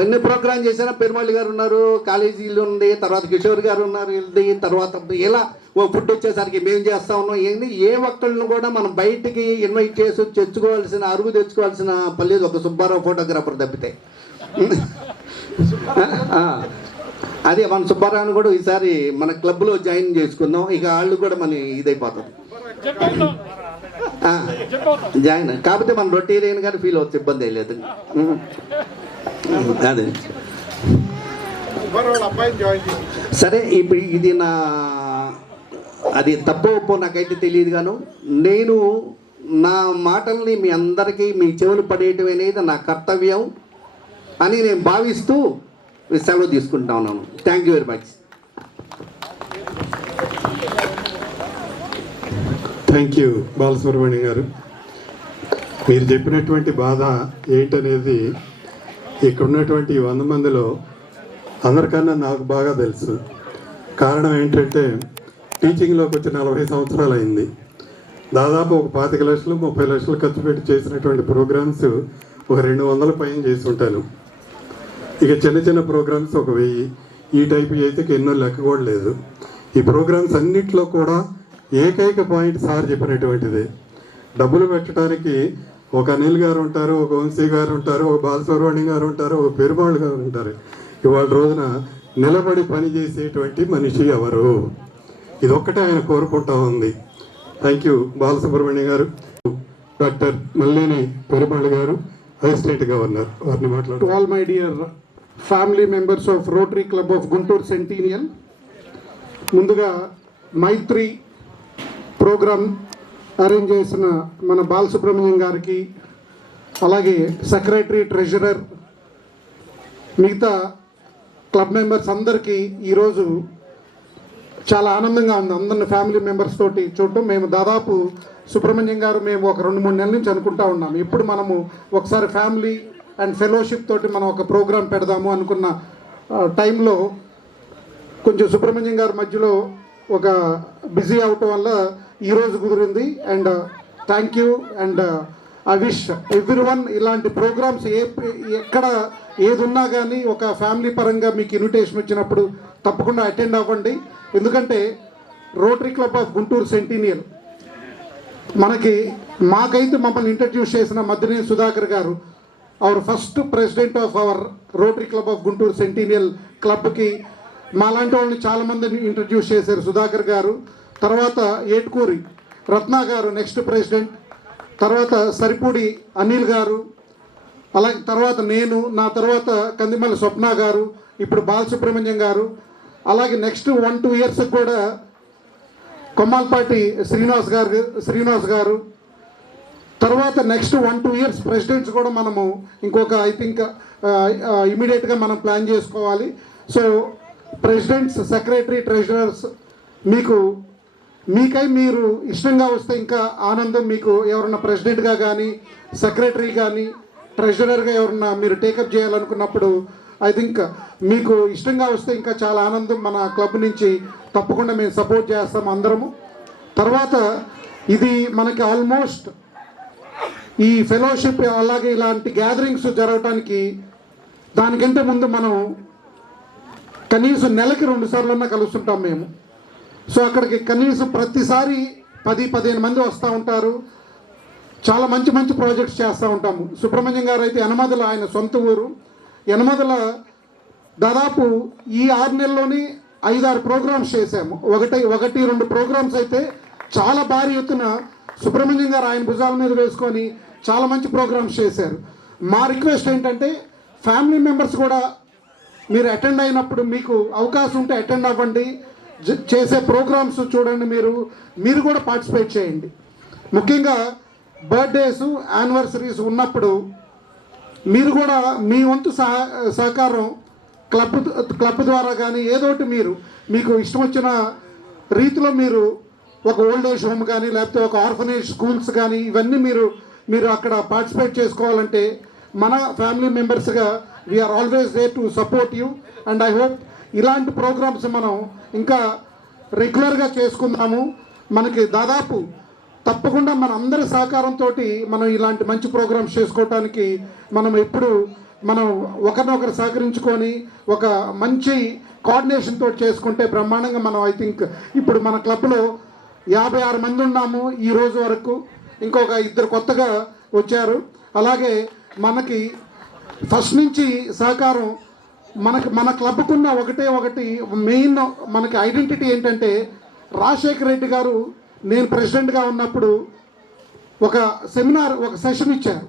ఎన్ని ప్రోగ్రాం చేసినా పెరుమాళి గారు ఉన్నారు, కాలేజీలు ఉంది, తర్వాత కిషోర్ గారు ఉన్నారు, తర్వాత ఇలా ఓ ఫుడ్ వచ్చేసరికి మేము చేస్తా ఉన్నాం. ఏంటి ఏ ఒక్కళ్ళని కూడా మనం బయటికి ఇన్వైట్ చేసి తెచ్చుకోవాల్సిన పని లేదు, ఒక సుబ్బారావు ఫోటోగ్రాఫర్ తప్పితే. అదే మన సుబ్బారావుని కూడా ఈసారి మన క్లబ్లో జాయిన్ చేసుకుందాం, ఇక వాళ్ళు కూడా మన ఇదైపోతుంది జాయిన్. కాకపోతే మనం రొటీరియన్ గానీ ఫీల్ అవుతుంది, ఇబ్బంది లేదు. అదే సరే. ఇప్పుడు ఇది అది తప్పో ఒప్పో నాకైతే తెలియదు గాను, నేను నా మాటల్ని మీ అందరికీ మీ చెవులు పడేయటం అనేది నా కర్తవ్యం అని నేను భావిస్తూ సెలవు తీసుకుంటా ఉన్నాను. Thank you very much. Thank you Balasubrahmanyam గారు. మీరు చెప్పినటువంటి బాధ ఏంటనేది ఇక్కడ ఉన్నటువంటి 100 మందిలో అందరికన్నా నాకు బాగా తెలుసు. కారణం ఏంటంటే టీచింగ్లోకి వచ్చి 40 సంవత్సరాలు అయింది. దాదాపు ఒక 25 లక్షలు 30 లక్షలు ఖర్చు పెట్టి చేసినటువంటి ప్రోగ్రామ్స్ ఒక 200 పైన చేసి ఉంటాను. ఇక చిన్న చిన్న ప్రోగ్రామ్స్ ఒక 1000, ఈ టైపు అయితే ఎన్నో లెక్క కూడా లేదు. ఈ ప్రోగ్రామ్స్ అన్నింటిలో కూడా ఏకైక పాయింట్ సార్ చెప్పినటువంటిది. డబ్బులు పెట్టడానికి ఒక అనిల్ గారు ఉంటారు, ఒక వంశీ గారు ఉంటారు, ఒక బాలసుబ్రహ్మణ్యం గారు ఉంటారు, ఒక పెరుమాళ్ గారు ఉంటారు. ఇవాళ రోజున నిలబడి పని చేసేటువంటి మనిషి ఎవరు, ఇదొక్కటే ఆయన కోరుకుంటా ఉంది. థ్యాంక్ యూ బాలసుబ్రహ్మణ్యం గారు. డాక్టర్ మల్లేని పెరుమాళ్ గారు, అసిస్టెంట్ గవర్నర్, వారిని మాట్లాడు. All my dear family members of rotary club of Guntur centennial, ముందుగా మైత్రి ప్రోగ్రామ్ అరేంజ్ చేసిన మన బాలసుబ్రహ్మణ్యం గారికి, అలాగే సెక్రటరీ, ట్రెజరర్, మిగతా క్లబ్ మెంబర్స్ అందరికీ ఈరోజు చాలా ఆనందంగా ఉంది. అందరిని ఫ్యామిలీ మెంబర్స్ తోటి చూడటం. మేము దాదాపు సుబ్రహ్మణ్యం గారు మేము ఒక 2-3 నెలల నుంచి అనుకుంటా ఉన్నాం, ఇప్పుడు మనము ఒకసారి ఫ్యామిలీ అండ్ ఫెలోషిప్ తోటి మనం ఒక ప్రోగ్రాం పెడదాము అనుకున్న టైంలో కొంచెం సుబ్రహ్మణ్యం గారి మధ్యలో ఒక బిజీ అవటం వల్ల ఈరోజు కుదిరింది. And thank you and I wish everyone ఇలాంటి ప్రోగ్రామ్స్ ఎక్కడ ఏది ఉన్నా కానీ ఒక ఫ్యామిలీ పరంగా మీకు ఇన్విటేషన్ వచ్చినప్పుడు తప్పకుండా అటెండ్ అవ్వండి. ఎందుకంటే Rotary club of Guntur centennial మాకైతే మమ్మల్ని ఇంట్రడ్యూస్ చేసిన Maddineni Sudhakar garu, our first president of our Rotary club of Guntur centennial క్లబ్కి మాలాంటి వాళ్ళని చాలామందిని ఇంట్రడ్యూస్ చేశారు సుధాకర్ గారు. తర్వాత ఏట్కూరి రత్న గారు నెక్స్ట్ ప్రెసిడెంట్, తర్వాత సరిపూడి అనిల్ గారు, అలాగే తర్వాత నేను, నా తర్వాత కందిమల్లి స్వప్న గారు, ఇప్పుడు బాలసుబ్రహ్మణ్యం గారు, అలాగే నెక్స్ట్ 1-2 years కూడా కొమ్మాలపాటి శ్రీనివాస్ గారు, తర్వాత నెక్స్ట్ 1-2 years ప్రెసిడెంట్స్ కూడా మనము ఇంకొక ఐ థింక్ ఇమీడియట్గా మనం ప్లాన్ చేసుకోవాలి. సో ప్రెసిడెంట్స్, సెక్రటరీ, ట్రెజరర్స్ మీకై మీరు ఇష్టంగా వస్తే ఇంకా ఆనందం. మీకు ఎవరన్నా ప్రెసిడెంట్గా కానీ, సెక్రటరీ కానీ, ట్రెజరర్గా ఎవరన్నా మీరు టేకప్ చేయాలనుకున్నప్పుడు ఐ థింక్ మీకు ఇష్టంగా వస్తే ఇంకా చాలా ఆనందం. మన క్లబ్ నుంచి తప్పకుండా మేము సపోర్ట్ చేస్తాం అందరము. తర్వాత ఇది మనకి ఆల్మోస్ట్ ఈ ఫెలోషిప్ అలాగే ఇలాంటి గ్యాదరింగ్స్ జరగటానికి దానికంటే ముందు మనం కనీసం నెలకి 2 సార్లన్నా కలుస్తుంటాం మేము. సో అక్కడికి కనీసం ప్రతిసారి 10-15 మంది వస్తూ ఉంటారు. చాలా మంచి మంచి ప్రాజెక్ట్స్ చేస్తూ ఉంటాము. సుబ్రహ్మణ్యం గారు అయితే యనమదల ఆయన సొంత ఊరు. యనమదల దాదాపు ఈ 6 నెలల్లోనే 5-6 ప్రోగ్రామ్స్ చేశాము. 1-2 ప్రోగ్రామ్స్ అయితే చాలా భారీ ఎత్తున సుబ్రహ్మణ్యం గారు ఆయన భుజాల మీద వేసుకొని చాలా మంచి ప్రోగ్రామ్స్ చేశారు. మా రిక్వెస్ట్ ఏంటంటే ఫ్యామిలీ మెంబర్స్ కూడా మీరు అటెండ్ అయినప్పుడు మీకు అవకాశం ఉంటే అటెండ్ అవ్వండి. చేసే ప్రోగ్రామ్స్ చూడండి, మీరు కూడా పార్టిసిపేట్ చేయండి. ముఖ్యంగా బర్త్డేస్, యానివర్సరీస్ ఉన్నప్పుడు మీరు కూడా మీ వంతు సహకారం క్లబ్ ద్వారా కానీ ఏదోటి మీకు ఇష్టం వచ్చిన రీతిలో మీరు ఒక ఓల్డ్ ఏజ్ హోమ్ కానీ లేకపోతే ఒక ఆర్ఫనేజ్ స్కూల్స్ కానీ ఇవన్నీ మీరు అక్కడ పార్టిసిపేట్ చేసుకోవాలంటే మన ఫ్యామిలీ మెంబర్స్గా we are always there to support you. And I hope ఇలాంటి ప్రోగ్రామ్స్ మనం ఇంకా రెగ్యులర్గా చేసుకుందాము. మనకి దాదాపు తప్పకుండా మన అందరి సహకారంతో మనం ఇలాంటి మంచి ప్రోగ్రామ్స్ చేసుకోవటానికి మనం ఒకరినొకరు సహకరించుకొని ఒక మంచి కోఆర్డినేషన్ తోటి చేసుకుంటే బ్రహ్మాండంగా మనం ఐ థింక్ ఇప్పుడు మన క్లబ్లో 56 మంది ఉన్నాము ఈ రోజు వరకు. ఇంకొక 2 కొత్తగా వచ్చారు. అలాగే మనకి ఫస్ట్ నుంచి సహకారం మన క్లబ్కున్న ఒకటి మెయిన్ మనకి ఐడెంటిటీ ఏంటంటే రాజశేఖర రెడ్డి గారు నేను ప్రెసిడెంట్గా ఉన్నప్పుడు ఒక సెషన్ ఇచ్చారు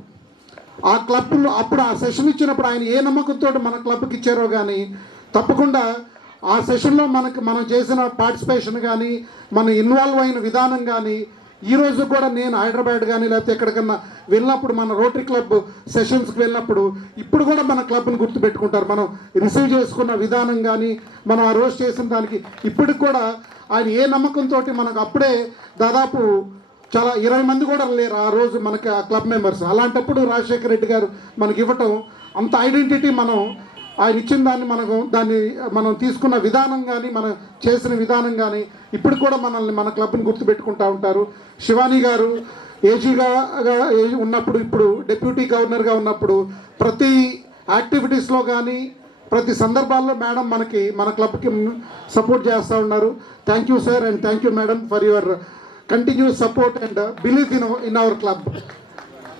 ఆ క్లబ్లో. అప్పుడు ఆ సెషన్ ఇచ్చినప్పుడు ఆయన ఏ నమ్మకంతో మన క్లబ్కి ఇచ్చారో కానీ తప్పకుండా ఆ సెషన్లో మనం చేసిన పార్టిసిపేషన్ కానీ మనం ఇన్వాల్వ్ అయిన విధానం కానీ ఈరోజు కూడా నేను హైదరాబాద్ కానీ లేకపోతే ఎక్కడికన్నా వెళ్ళినప్పుడు మన రోటరీ క్లబ్ సెషన్స్కి వెళ్ళినప్పుడు ఇప్పుడు కూడా మన క్లబ్ని గుర్తుపెట్టుకుంటారు. మనం రిసీవ్ చేసుకున్న విధానం కానీ మనం ఆ రోజు చేసిన దానికి ఇప్పటికి కూడా ఆయన ఏ నమ్మకంతో మనకు అప్పుడే దాదాపు చాలా 20 మంది కూడా లేరు ఆ రోజు మనకి ఆ క్లబ్ మెంబర్స్. అలాంటప్పుడు రాజశేఖర రెడ్డి గారు మనకి ఇవ్వటం అంత ఐడెంటిటీ మనం ఆయన ఇచ్చిన దాన్ని మనం తీసుకున్న విధానం కానీ మనం చేసిన విధానం కానీ ఇప్పుడు కూడా మన క్లబ్ని గుర్తుపెట్టుకుంటూ ఉంటారు. శివానీ గారు ఏజీగా ఉన్నప్పుడు ఇప్పుడు డిప్యూటీ గవర్నర్గా ఉన్నప్పుడు ప్రతి యాక్టివిటీస్లో కానీ ప్రతి సందర్భాల్లో మేడం మన క్లబ్కి సపోర్ట్ చేస్తూ ఉన్నారు. Thank you sir and thank you madam for your continuous support and belief in our club.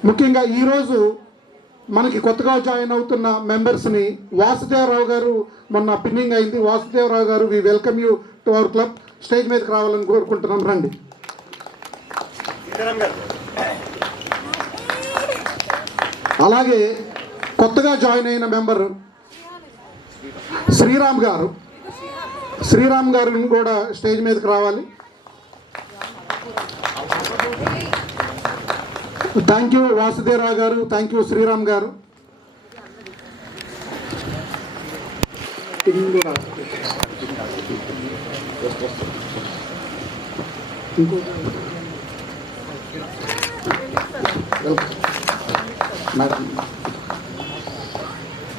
ముఖ్యంగా ఈరోజు మనకి కొత్తగా జాయిన్ అవుతున్న మెంబర్స్ని వాసుదేవరావు గారు మొన్న పిన్నింగ్ అయింది. Vasudevarao garu we welcome you to our club. Stage మీదకి రావాలని కోరుకుంటున్నాం. రండి. అలాగే కొత్తగా జాయిన్ అయిన మెంబర్ శ్రీరామ్ గారిని కూడా స్టేజ్ మీదకి రావాలి. థ్యాంక్ యూ వాసుదేవరావు గారు, థ్యాంక్ యూ శ్రీరామ్ గారు.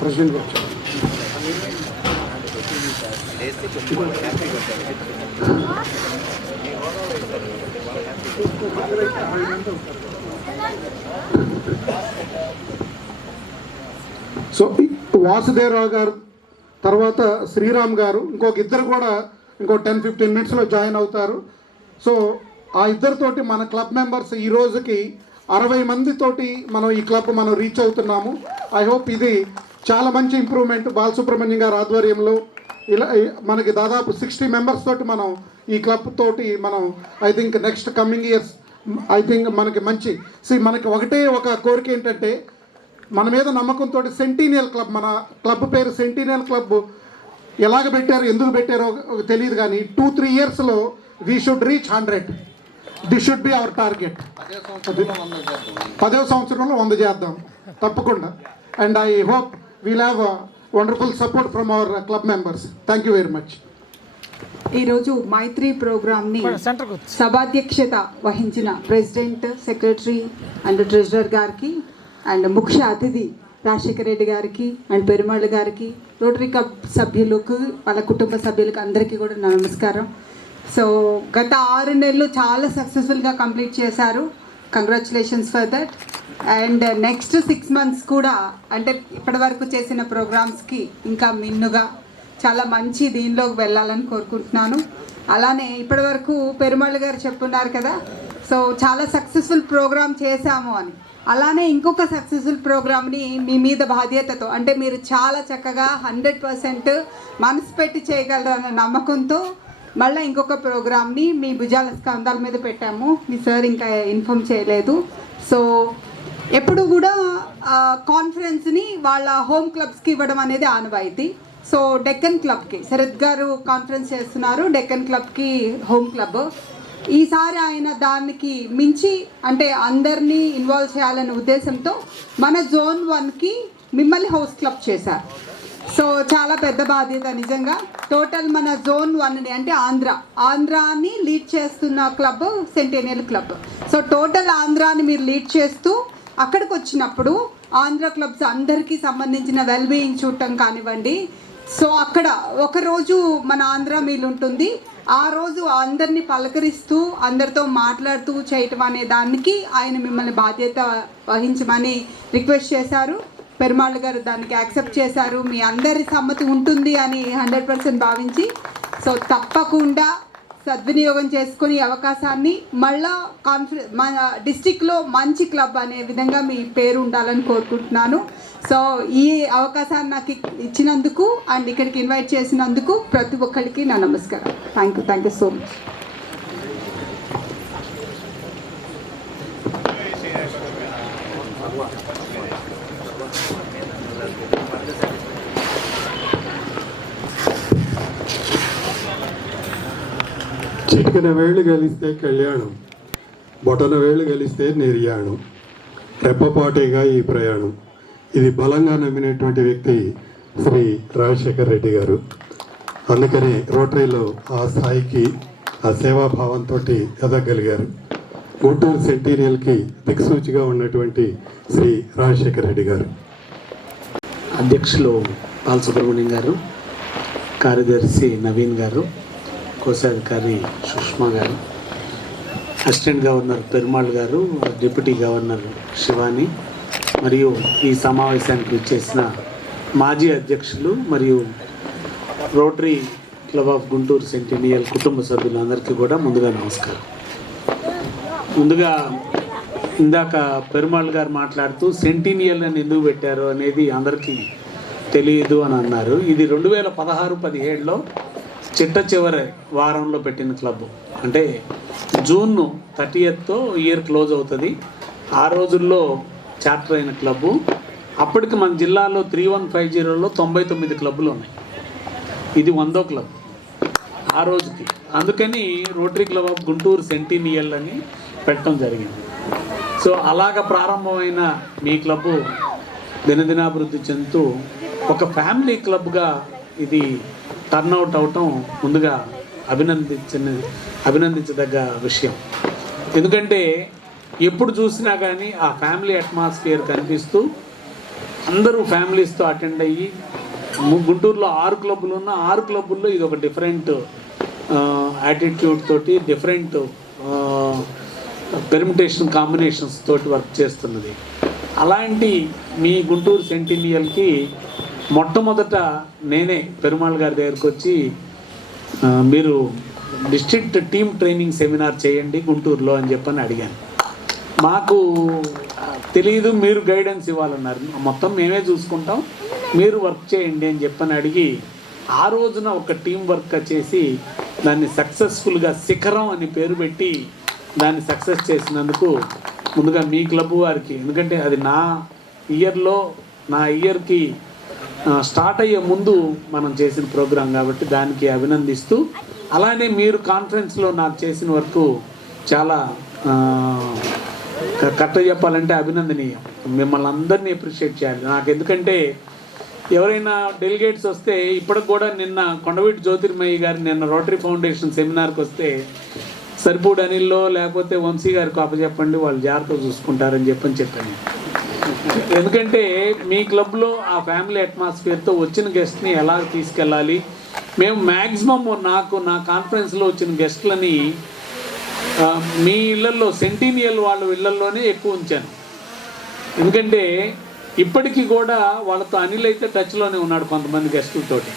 ప్రెసిడెంట్ గారు సో వాసుదేవరావు గారు తర్వాత శ్రీరామ్ గారు, ఇంకొక ఇద్దరు కూడా ఇంకో 10-15 మినిట్స్లో జాయిన్ అవుతారు. సో ఆ ఇద్దరితోటి మన క్లబ్ మెంబర్స్ ఈ రోజుకి 60 మందితోటి మనం ఈ క్లబ్ మనం రీచ్ అవుతున్నాము. ఐ హోప్ ఇది చాలా మంచి ఇంప్రూవ్మెంట్. బాలసుబ్రహ్మణ్యం గారి ఆధ్వర్యంలో ఇలా మనకి దాదాపు 60 మెంబర్స్ తోటి మనం ఈ క్లబ్ తోటి మనం I think next coming years I think మనకి మంచి మనకి ఒకటే ఒక కోరిక ఏంటంటే మన మీద నమ్మకంతో సెంటీనియల్ క్లబ్, మన క్లబ్ పేరు సెంటీనియల్ క్లబ్ ఎలాగ పెట్టారో ఎందుకు పెట్టారో తెలియదు కానీ 2-3 ఇయర్స్లో we should reach 100. This should be our target. 10వ సంవత్సరంలో 100 చేద్దాం తప్పకుండా. And I hope we'll have wonderful support from our club members. Thank you very much. ఈరోజు మైత్రి ప్రోగ్రామ్ని సభాధ్యక్షత వహించిన ప్రెసిడెంట్, సెక్రటరీ అండ్ ట్రెజరర్ గారికి అండ్ ముఖ్య అతిథి రాజశేఖర రెడ్డి గారికి అండ్ పెరుమాళ్ గారికి, రోటరీ క్లబ్ సభ్యులకు, వాళ్ళ కుటుంబ సభ్యులకు అందరికీ కూడా నా నమస్కారం. సో గత 6 నెలలు చాలా సక్సెస్ఫుల్గా కంప్లీట్ చేశారు. Congratulations for that. And next 6 months కూడా అంటే ఇప్పటివరకు చేసిన ప్రోగ్రామ్స్కి ఇంకా మిన్నుగా చాలా మంచి దీనిలోకి వెళ్ళాలని కోరుకుంటున్నాను. అలానే ఇప్పటివరకు పెరుమాళ్ గారు చెప్పున్నారు కదా, సో చాలా సక్సెస్ఫుల్ ప్రోగ్రామ్ చేశాము అని. అలానే ఇంకొక సక్సెస్ఫుల్ ప్రోగ్రామ్ని మీ మీద బాధ్యతతో అంటే మీరు చాలా చక్కగా 100% మనసు పెట్టి చేయగలరన్న నమ్మకంతో మళ్ళీ ఇంకొక ప్రోగ్రామ్ని మీ భుజాల స్కంధాల మీద పెట్టాము. మీ సార్ ఇంకా ఇన్ఫామ్ చేయలేదు. సో ఎప్పుడు కూడా కాన్ఫరెన్స్ని వాళ్ళ హోమ్ క్లబ్స్కి ఇవ్వడం అనేది ఆనవాయితీ. సో డెక్కన్ క్లబ్కి శరత్ గారు కాన్ఫరెన్స్ చేస్తున్నారు, డెక్కన్ క్లబ్కి హోమ్ క్లబ్. ఈసారి ఆయన దానికి మించి అంటే అందరినీ ఇన్వాల్వ్ చేయాలనే ఉద్దేశంతో మన జోన్ 1కి మిమ్మల్ని హౌస్ క్లబ్ చేశారు. సో చాలా పెద్ద బాధ్యత నిజంగా. టోటల్ మన జోన్ 1ని అంటే ఆంధ్రాని లీడ్ చేస్తున్న club centennial club. So total ఆంధ్రాని మీరు లీడ్ చేస్తూ అక్కడికి వచ్చినప్పుడు ఆంధ్ర క్లబ్స్ అందరికీ సంబంధించిన వెల్బీయింగ్ చూడటం కానివ్వండి. సో అక్కడ ఒకరోజు మన ఆంధ్ర మీల్ ఉంటుంది. ఆ రోజు అందరినీ పలకరిస్తూ అందరితో మాట్లాడుతూ చేయటం అనే దానికి ఆయన మిమ్మల్ని బాధ్యత వహించమని రిక్వెస్ట్ చేశారు. పెరుమాళ్ గారు దానికి యాక్సెప్ట్ చేశారు. మీ అందరి సమ్మతి ఉంటుంది అని 100% భావించి సో తప్పకుండా సద్వినియోగం చేసుకుని అవకాశాన్ని మళ్ళా మన డిస్టిక్లో మంచి క్లబ్ అనే విధంగా మీ పేరు ఉండాలని కోరుకుంటున్నాను. సో ఈ అవకాశాన్ని నాకు ఇచ్చినందుకు అండ్ ఇక్కడికి ఇన్వైట్ చేసినందుకు ప్రతి ఒక్కరికి నా నమస్కారం. Thank you so much. చిటికన వేళ్ళు కలిస్తే కళ్యాణం, బొటన వేళ్ళు కలిస్తే నిర్యాణం, రెప్పపాటేగా ఈ ప్రయాణం. ఇది బలంగా నమ్మినటువంటి వ్యక్తి శ్రీ రాజశేఖర రెడ్డి గారు. అందుకని రోటరీలో ఆ స్థాయికి ఆ సేవాభావంతో ఎదగలిగారు. గుంటూరు సెంటీనియల్కి దిక్సూచిగా ఉన్నటువంటి శ్రీ రాజశేఖర రెడ్డి గారు. అధ్యక్షులు బాలసుబ్రహ్మణ్యం గారు, కార్యదర్శి నవీన్ గారు, కోశాధికారి సుష్మా గారు, అసిస్టెంట్ గవర్నర్ పెరుమాళ్ గారు, డిప్యూటీ గవర్నర్ శివాని, మరియు ఈ సమావేశానికి వచ్చేసిన మాజీ అధ్యక్షులు మరియు rotary club of Guntur centennial కుటుంబ సభ్యులందరికీ కూడా ముందుగా నమస్కారం. ముందుగా ఇందాక పెరుమాళ్ గారు మాట్లాడుతూ సెంటీనియల్ అని ఎందుకు పెట్టారు అనేది అందరికీ తెలియదు అని అన్నారు. ఇది 2016-17లో చిట్ట చివరి వారంలో పెట్టిన క్లబ్. అంటే జూన్ 30th ఇయర్ క్లోజ్ అవుతుంది. ఆ రోజుల్లో చార్టర్ అయిన క్లబ్బు. అప్పటికి మన జిల్లాలో 3150లో 99 క్లబ్బులు ఉన్నాయి. ఇది 100వ క్లబ్ ఆ రోజుకి. అందుకని rotary club of Guntur centennial అని పెట్టడం జరిగింది. సో అలాగ ప్రారంభమైన మీ క్లబ్బు దినదినాభివృద్ధి చెందుతూ ఒక ఫ్యామిలీ క్లబ్గా ఇది టర్న్అవుట్ అవటం ముందుగా అభినందించదగ్గ విషయం. ఎందుకంటే ఎప్పుడు చూసినా కానీ ఆ ఫ్యామిలీ అట్మాస్ఫియర్ కనిపిస్తూ అందరూ ఫ్యామిలీస్తో అటెండ్ అయ్యి గుంటూరులో 6 క్లబ్బులు ఉన్న 6 క్లబ్బుల్లో ఇది ఒక డిఫరెంట్ యాటిట్యూడ్ తోటి డిఫరెంట్ పెర్మిటేషన్ కాంబినేషన్స్ తోటి వర్క్ చేస్తున్నది. అలాంటి మీ గుంటూరు సెంటినియల్కి మొట్టమొదట నేనే పెరుమాళ్ గారి దగ్గరికి వచ్చి మీరు డిస్ట్రిక్ట్ టీమ్ ట్రైనింగ్ సెమినార్ చేయండి గుంటూరులో అని చెప్పని అడిగాను. మాకు తెలియదు, మీరు గైడెన్స్ ఇవ్వాలన్నారు. మొత్తం మేమే చూసుకుంటాం, మీరు వర్క్ చేయండి అని చెప్పని అడిగి ఆ రోజున ఒక టీం వర్క్ చేసి దాన్ని సక్సెస్ఫుల్గా శిఖరం అని పేరు పెట్టి దాన్ని సక్సెస్ చేసినందుకు ముందుగా మీ క్లబ్ వారికి, ఎందుకంటే అది నా ఇయర్కి స్టార్ట్ అయ్యే ముందు మనం చేసిన ప్రోగ్రాం కాబట్టి దానికి అభినందిస్తూ, అలానే మీరు కాన్ఫరెన్స్లో నాకు చేసిన వరకు చాలా కరెక్ట్గా చెప్పాలంటే అభినందనీయం. మిమ్మల్ని అందరినీ అప్రిషియేట్ చేయాలి నాకు. ఎందుకంటే ఎవరైనా డెలిగేట్స్ వస్తే ఇప్పటికి కూడా నిన్న కొండవీటి జ్యోతిర్మయ్య గారు నిన్న రోటరీ ఫౌండేషన్ సెమినార్కి వస్తే సరిపూడి అనిల్లో లేకపోతే వంశీ గారికి అప్పచెప్పండి, వాళ్ళు జాగ్రత్తగా చూసుకుంటారని చెప్పాను. ఎందుకంటే మీ క్లబ్లో ఆ ఫ్యామిలీ అట్మాస్ఫియర్తో వచ్చిన గెస్ట్ని ఎలా తీసుకెళ్ళాలి, మేము మ్యాక్సిమం నా కాన్ఫరెన్స్లో వచ్చిన గెస్ట్లని మీ ఇళ్లలో సెంటీనియల్ వాళ్ళ ఇళ్లలోనే ఎక్కువ ఉంచాను. ఎందుకంటే ఇప్పటికీ కూడా వాళ్ళతో అనిల్ అయితే టచ్లోనే ఉన్నాడు కొంతమంది గెస్టులతోటి.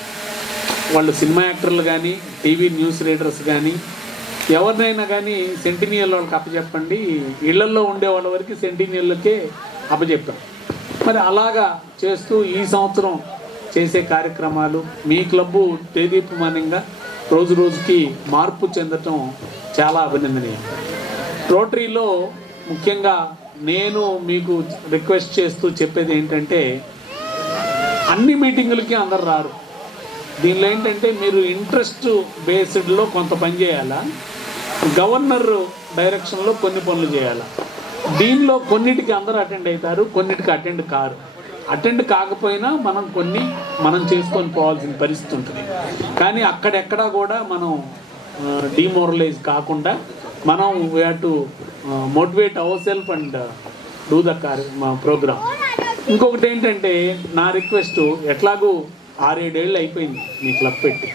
వాళ్ళు సినిమా యాక్టర్లు కానీ టీవీ న్యూస్ రీడర్స్ కానీ ఎవరినైనా కానీ సెంటీనియల్ వాళ్ళకి అప్పచెప్పండి, ఇళ్లల్లో ఉండే వాళ్ళ వరకు సెంటీనియల్కే అప్పచెప్పాం. మరి అలాగా చేస్తూ ఈ సంవత్సరం చేసే కార్యక్రమాలు మీ క్లబ్బు తేదీపమానంగా రోజు రోజుకి మార్పు చెందటం చాలా అభినందనీయం. రోటరీలో ముఖ్యంగా నేను మీకు రిక్వెస్ట్ చేస్తూ చెప్పేది ఏంటంటే అన్ని మీటింగులకి అందరు రారు. దీనిలో ఏంటంటే మీరు ఇంట్రెస్ట్ బేస్డ్లో కొంత పని చేయాలా, గవర్నర్ డైరెక్షన్లో కొన్ని పనులు చేయాలా. దీనిలో కొన్నిటికి అందరూ అటెండ్ అవుతారు, కొన్నిటికి అటెండ్ కారు. అటెండ్ కాకపోయినా మనం చేసుకొని పోవాల్సిన పరిస్థితి ఉంటుంది. కానీ అక్కడెక్కడా కూడా మనం డిమోరలైజ్ కాకుండా మనం we have to motivate our self and do the program. ఇంకొకటి ఏంటంటే నా రిక్వెస్ట్, ఎట్లాగూ 6-7 ఏళ్ళు అయిపోయింది మీ క్లబ్ పెట్టి,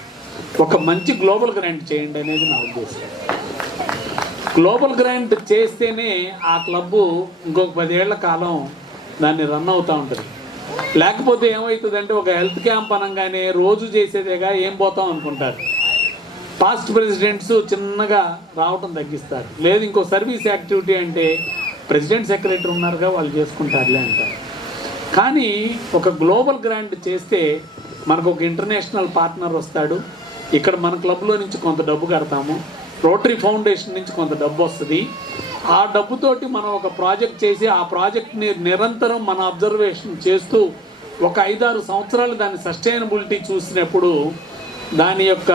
ఒక మంచి గ్లోబల్ గ్రాంట్ చేయండి అనేది నా ఉద్దేశం. గ్లోబల్ గ్రాంట్ చేస్తేనే ఆ క్లబ్బు ఇంకొక 10 ఏళ్ల కాలం దాన్ని రన్ అవుతూ ఉంటుంది. లేకపోతే ఏమవుతుందంటే ఒక హెల్త్ క్యాంప్ అనగానే రోజు చేసేదేగా ఏం పోతాం అనుకుంటారు. పాస్ట్ ప్రెసిడెంట్స్ చిన్నగా రావటం తగ్గిస్తారు. లేదు ఇంకో సర్వీస్ యాక్టివిటీ అంటే ప్రెసిడెంట్ సెక్రటరీ ఉన్నారుగా వాళ్ళు చేసుకుంటారులే అంటారు. కానీ ఒక గ్లోబల్ గ్రాంట్ చేస్తే మనకు ఒక ఇంటర్నేషనల్ పార్ట్నర్ వస్తాడు. ఇక్కడ మన క్లబ్లో నుంచి కొంత డబ్బు కడతాము, రోటరీ ఫౌండేషన్ నుంచి కొంత డబ్బు వస్తుంది. ఆ డబ్బుతోటి మనం ఒక ప్రాజెక్ట్ చేసి ఆ ప్రాజెక్ట్ని నిరంతరం మన అబ్జర్వేషన్ చేస్తూ ఒక 5-6 సంవత్సరాలు దాని సస్టైనబిలిటీ చూసినప్పుడు దాని యొక్క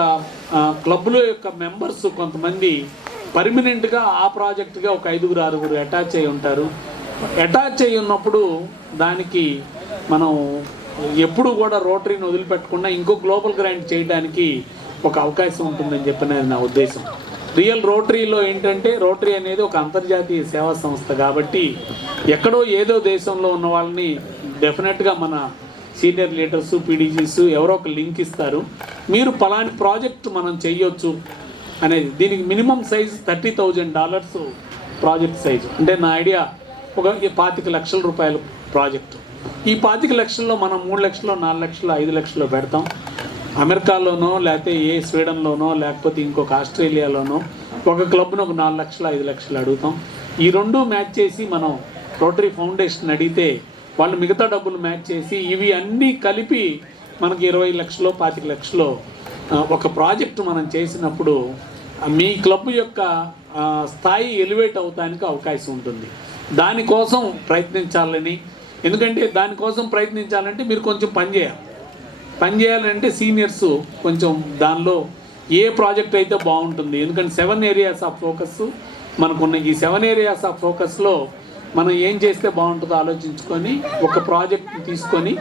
క్లబ్లో యొక్క మెంబర్స్ కొంతమంది పర్మనెంట్గా ఆ ప్రాజెక్టుగా ఒక 5-6 అటాచ్ అయి ఉంటారు. అటాచ్ అయి ఉన్నప్పుడు దానికి మనం ఎప్పుడు కూడా రోటరీని వదిలిపెట్టకుండా ఇంకో గ్లోబల్ గ్రాంట్ చేయడానికి ఒక అవకాశం ఉంటుందని చెప్పినది నా ఉద్దేశం. రియల్ రోటరీలో ఏంటంటే రోటరీ అనేది ఒక అంతర్జాతీయ సేవా సంస్థ కాబట్టి ఎక్కడో ఏదో దేశంలో ఉన్న వాళ్ళని డెఫినెట్గా మన సీనియర్ లీడర్సు పీడీజీస్ ఎవరో ఒక లింక్ ఇస్తారు, మీరు పలాని ప్రాజెక్ట్ మనం చెయ్యొచ్చు అనేది. దీనికి మినిమం సైజ్ $30,000 ప్రాజెక్ట్ సైజు. అంటే నా ఐడియా ఒక 25 లక్షల రూపాయల ప్రాజెక్టు. ఈ 25 లక్షల్లో మనం 3 లక్షలు 4 లక్షలు 5 లక్షలు పెడతాం. అమెరికాలోనో లేకపోతే స్వీడన్లోనో లేకపోతే ఇంకొక ఆస్ట్రేలియాలోనో ఒక క్లబ్ను ఒక 4 లక్షలు 5 లక్షలు అడుగుతాం. ఈ రెండు మ్యాచ్ చేసి మనం రోటరీ ఫౌండేషన్ అడిగితే వాళ్ళు మిగతా డబ్బులు మ్యాచ్ చేసి ఇవి అన్నీ కలిపి మనకి 20 లక్షలు 25 లక్షలు ఒక ప్రాజెక్టు మనం చేసినప్పుడు మీ క్లబ్ యొక్క స్థాయి ఎలివేట్ అవడానికి అవకాశం ఉంటుంది. దానికోసం ప్రయత్నించాలని, ఎందుకంటే దానికోసం ప్రయత్నించాలంటే మీరు కొంచెం పని చేయాలంటే సీనియర్స్ కొంచెం దానిలో ఏ ప్రాజెక్ట్ అయితే బాగుంటుంది. ఎందుకంటే 7 ఏరియాస్ ఆఫ్ ఫోకస్ మనకున్న. ఈ 7 ఏరియాస్ ఆఫ్ ఫోకస్లో మనం ఏం చేస్తే బాగుంటుందో ఆలోచించుకొని ఒక ప్రాజెక్ట్ తీసుకొని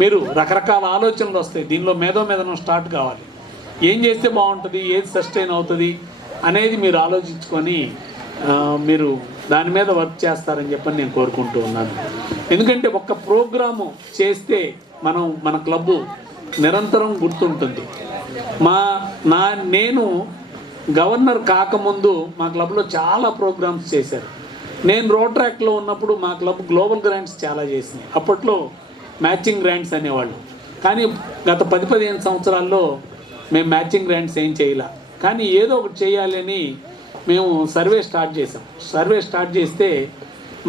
మీరు రకరకాల ఆలోచనలు వస్తాయి. దీనిలో మేధనం స్టార్ట్ కావాలి. ఏం చేస్తే బాగుంటుంది, ఏది సస్టైన్ అవుతుంది అనేది మీరు ఆలోచించుకొని మీరు దాని మీద వర్క్ చేస్తారని చెప్పని నేను కోరుకుంటూ ఉన్నాను. ఎందుకంటే ఒక్క ప్రోగ్రాము చేస్తే మన క్లబ్బు నిరంతరం గుర్తుంటుంది. నేను గవర్నర్ కాకముందు మా క్లబ్లో చాలా ప్రోగ్రామ్స్ చేశారు. నేను రోట్రాక్లో ఉన్నప్పుడు మా క్లబ్ గ్లోబల్ గ్రాంట్స్ చాలా చేసినాయి. అప్పట్లో మ్యాచింగ్ గ్రాంట్స్ అనేవాళ్ళు. కానీ గత 10-15 సంవత్సరాల్లో మేము మ్యాచింగ్ గ్రాంట్స్ ఏం చేయలే. కానీ ఏదో ఒకటి చేయాలని మేము సర్వే స్టార్ట్ చేసాం. సర్వే స్టార్ట్ చేస్తే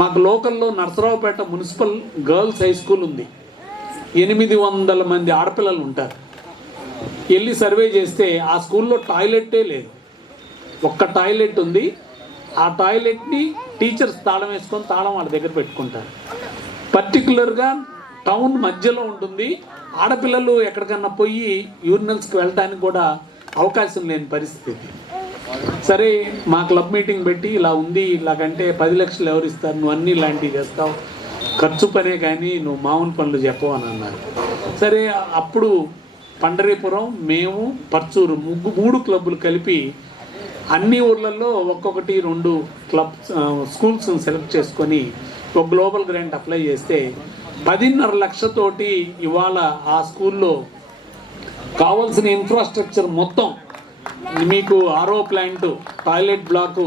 మాకు లోకల్లో Narasaraopet municipal girls high school ఉంది. 800 మంది ఆడపిల్లలు ఉంటారు. వెళ్ళి సర్వే చేస్తే ఆ స్కూల్లో టాయిలెట్టే లేదు. ఒక్క టాయిలెట్ ఉంది. ఆ టాయిలెట్ని టీచర్స్ తాళం వేసుకొని తాళం వాళ్ళ దగ్గర పెట్టుకుంటారు. పర్టికులర్గా టౌన్ మధ్యలో ఉంటుంది. ఆడపిల్లలు ఎక్కడికన్నా పోయి యూరినల్స్కి వెళ్ళడానికి కూడా అవకాశం లేని పరిస్థితి. సరే మా క్లబ్ మీటింగ్ పెట్టి ఇలా ఉంది, ఇలాగంటే 10 లక్షలు ఎవరు ఇస్తారు, నువ్వు అన్నీ ఇలాంటివి చేస్తావు, ఖర్చు పనే కానీ నువ్వు మామూలు పనులు చెప్పవు అని అన్నారు. సరే అప్పుడు పండరీపురం, మేము, పర్చూరు 3 క్లబ్బులు కలిపి అన్ని ఊర్లలో ఒక్కొక్కటి 2 క్లబ్ స్కూల్స్ సెలెక్ట్ చేసుకొని ఒక గ్లోబల్ గ్రాంట్ అప్లై చేస్తే 10.5 లక్షతోటి ఇవాళ ఆ స్కూల్లో కావాల్సిన ఇన్ఫ్రాస్ట్రక్చర్ మొత్తం మీకు RO plant, toilet block,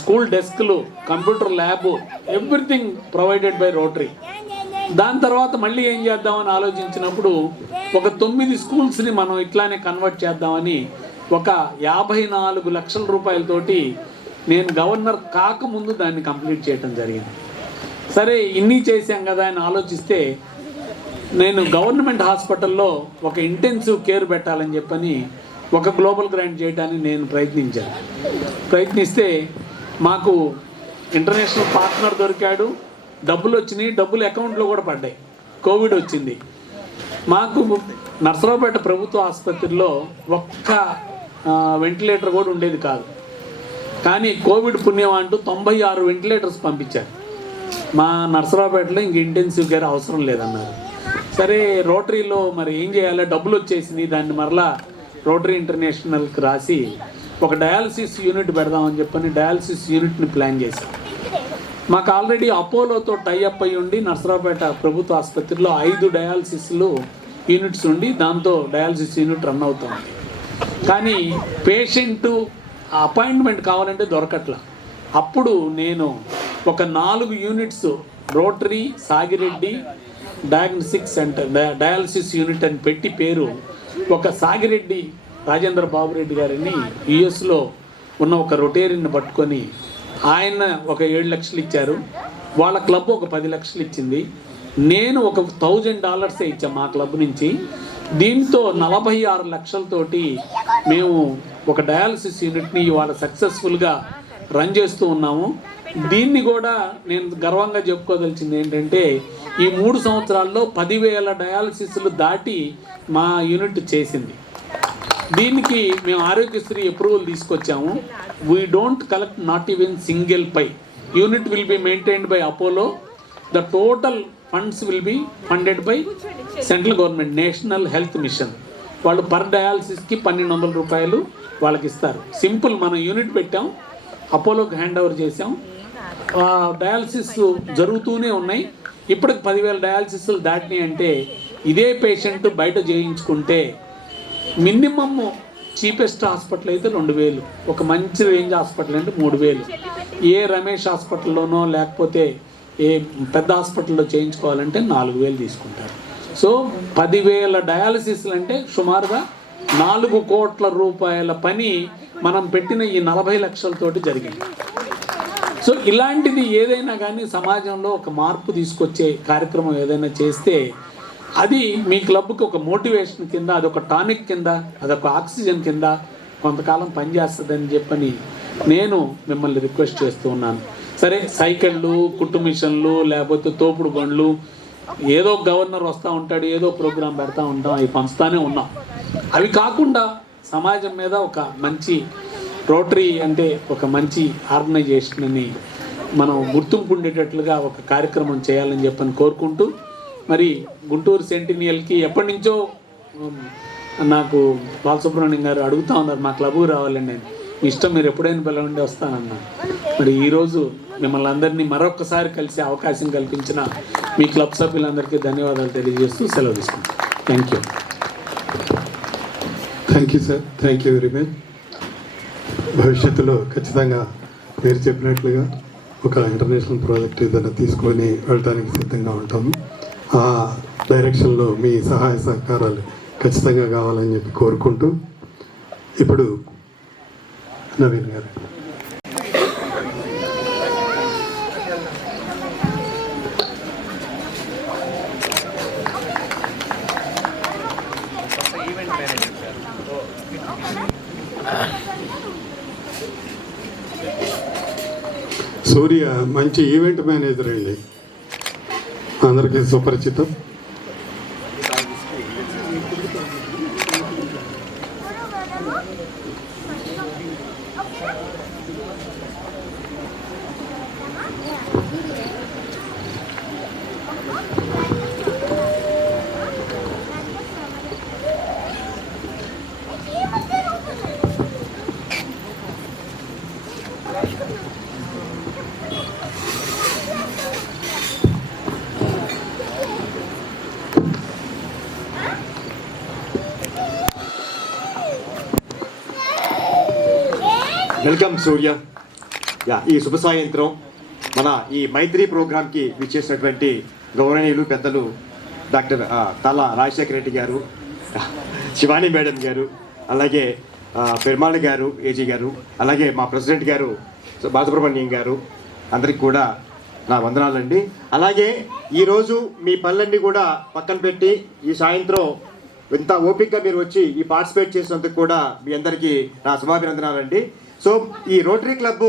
school డెస్క్లు, computer lab, everything provided by Rotary. దాని తర్వాత మళ్ళీ ఏం చేద్దామని ఆలోచించినప్పుడు ఒక 9 స్కూల్స్ని మనం ఇట్లానే కన్వర్ట్ చేద్దామని ఒక 54 లక్షల రూపాయలతోటి నేను గవర్నర్ కాకముందు దాన్ని కంప్లీట్ చేయడం జరిగింది. సరే ఇన్ని చేశాం కదా అని ఆలోచిస్తే నేను గవర్నమెంట్ హాస్పిటల్లో ఒక ఇంటెన్సివ్ కేర్ పెట్టాలని చెప్పని ఒక గ్లోబల్ గ్రాంట్ చేయడానికి నేను ప్రయత్నిస్తే మాకు ఇంటర్నేషనల్ పార్ట్నర్ దొరికాడు. డబ్బులు వచ్చినాయి. డబ్బులు అకౌంట్లో కూడా పడ్డాయి. కోవిడ్ వచ్చింది. మాకు నర్సరావుపేట ప్రభుత్వ ఆసుపత్రిలో ఒక్క వెంటిలేటర్ కూడా ఉండేది కాదు. కానీ కోవిడ్ పుణ్యం అంటూ 96 వెంటిలేటర్స్ పంపించారు. మా నర్సరావుపేటలో ఇంక ఇంటెన్సివ్ కేర్ అవసరం లేదన్నారు. సరే రోటరీలో మరి ఏం చేయాలో డబ్బులు వచ్చేసింది. దాన్ని మరలా రోటరీ ఇంటర్నేషనల్కి రాసి ఒక డయాలసిస్ యూనిట్ పెడదామని చెప్పని డయాలసిస్ యూనిట్ని ప్లాన్ చేశాం. మాకు ఆల్రెడీ అపోలోతో టైఅప్ అయ్యి ఉండి నర్సరావుపేట ప్రభుత్వ ఆసుపత్రిలో 5 డయాలసిస్ యూనిట్స్ ఉండి దాంతో డయాలసిస్ యూనిట్ రన్ అవుతుంది. కానీ పేషెంటు అపాయింట్మెంట్ కావాలంటే దొరకట్లా. అప్పుడు నేను ఒక 4 units Rotary Sagireddy diagnostic centre dialysis unit అని పెట్టి పేరు ఒక సాగిరెడ్డి రాజేంద్ర బాబు రెడ్డి గారిని యుఎస్లో ఉన్న ఒక రొటేరియన్ని పట్టుకొని ఆయన ఒక 7 లక్షలు ఇచ్చారు. వాళ్ళ క్లబ్ ఒక 10 లక్షలు ఇచ్చింది. నేను ఒక $1,000 ఇచ్చాను మా క్లబ్ నుంచి. దీంతో 46 లక్షలతోటి మేము ఒక డయాలసిస్ యూనిట్ని ఇవాళ సక్సెస్ఫుల్గా రన్ చేస్తూ ఉన్నాము. దీన్ని కూడా నేను గర్వంగా చెప్పుకోదలిచింది ఏంటంటే ఈ 3 సంవత్సరాల్లో 10,000 డయాలసిస్లు దాటి మా యూనిట్ చేసింది. దీనికి మేము ఆరోగ్యశ్రీ అప్రూవల్ తీసుకొచ్చాము. We don't collect not even single pie. Unit will be maintained by Apollo. The total funds will be funded by central government national health mission. వాళ్ళు పర్ డయాలసిస్కి 1,200 రూపాయలు వాళ్ళకి ఇస్తారు. సింపుల్. మనం యూనిట్ పెట్టాం, అపోలోకి హ్యాండ్ ఓవర్ చేసాం. డయాలసిస్ జరుగుతూనే ఉన్నాయి. ఇప్పటికి 10,000 డయాలసిస్లు దాటినాయి. అంటే ఇదే పేషెంట్ బయట చేయించుకుంటే మినిమమ్ చీపెస్ట్ హాస్పిటల్ అయితే 2,000, ఒక మంచి రేంజ్ హాస్పిటల్ అంటే 3,000. ఏ రమేష్ హాస్పిటల్లోనో లేకపోతే ఏ పెద్ద హాస్పిటల్లో చేయించుకోవాలంటే 4,000 తీసుకుంటారు. సో 10,000 డయాలసిస్లు అంటే సుమారుగా 4 కోట్ల రూపాయల పని మనం పెట్టిన ఈ 40 లక్షలతోటి జరిగింది. సో ఇలాంటిది ఏదైనా కానీ సమాజంలో ఒక మార్పు తీసుకొచ్చే కార్యక్రమం ఏదైనా చేస్తే అది మీ క్లబ్కి ఒక మోటివేషన్ కింద, అదొక టానిక్ కింద, అదొక ఆక్సిజన్ కింద కొంతకాలం పనిచేస్తుందని చెప్పని నేను మిమ్మల్ని రిక్వెస్ట్ చేస్తూ ఉన్నాను. సరే సైకిళ్ళు, కుట్టు మిషన్లు, లేకపోతే తోపుడు బండ్లు, ఏదో గవర్నర్ వస్తూ ఉంటాడు, ఏదో ప్రోగ్రాం పెడతా ఉంటాం, అవి పంచుతానే ఉన్నాం. అవి కాకుండా సమాజం మీద ఒక మంచి రోటరీ అంటే ఒక మంచి ఆర్గనైజేషన్ అని మనం గుర్తింపు ఉండేటట్లుగా ఒక కార్యక్రమం చేయాలని చెప్పని కోరుకుంటూ, మరి గుంటూరు సెంటినియల్కి ఎప్పటి నుంచో నాకు బాలసుబ్రహ్మణ్యం గారు అడుగుతూ ఉన్నారు, మా క్లబ్కు రావాలండి. నేను మీ ఇష్టం, మీరు ఎప్పుడైనా పిలవండి వస్తానన్నా. మరి ఈరోజు మిమ్మల్ని అందరినీ మరొకసారి కలిసే అవకాశం కల్పించిన మీ క్లబ్ సభ్యులందరికీ ధన్యవాదాలు తెలియజేస్తూ సెలవు తీసుకుంటాను. Thank you. Thank you sir, thank you very much. భవిష్యత్తులో ఖచ్చితంగా మీరు చెప్పినట్లుగా ఒక ఇంటర్నేషనల్ ప్రాజెక్ట్ ఏదైనా తీసుకొని వెళ్ళడానికి సిద్ధంగా ఉంటాము. ఆ డైరెక్షన్లో మీ సహాయ సహకారాలు ఖచ్చితంగా కావాలని చెప్పి కోరుకుంటూ, ఇప్పుడు నవీన్ గారు. సూర్య మంచి ఈవెంట్ మేనేజర్ అండి, అందరికీ సుపరిచితం. వెల్కమ్ సూర్య. ఈ శుభ సాయంత్రం మన ఈ మైత్రి ప్రోగ్రాంకి విచ్చేసినటువంటి గౌరవనీయులు పెద్దలు డాక్టర్ తాలా రాజశేఖర రెడ్డి గారు, శివాని మేడం గారు, అలాగే పెరుమాళ్ గారు, ఏజీ గారు, అలాగే మా ప్రెసిడెంట్ గారు బాలసుబ్రహ్మణ్యం గారు, అందరికి కూడా నా వందనాలండి. అలాగే ఈరోజు మీ పనులన్నీ కూడా పక్కన పెట్టి ఈ సాయంత్రం ఇంత ఓపికగా మీరు వచ్చి ఈ పార్టిసిపేట్ చేసినందుకు కూడా మీ అందరికీ నా శుభాభినందనాలండి. సో ఈ రోటరీ క్లబ్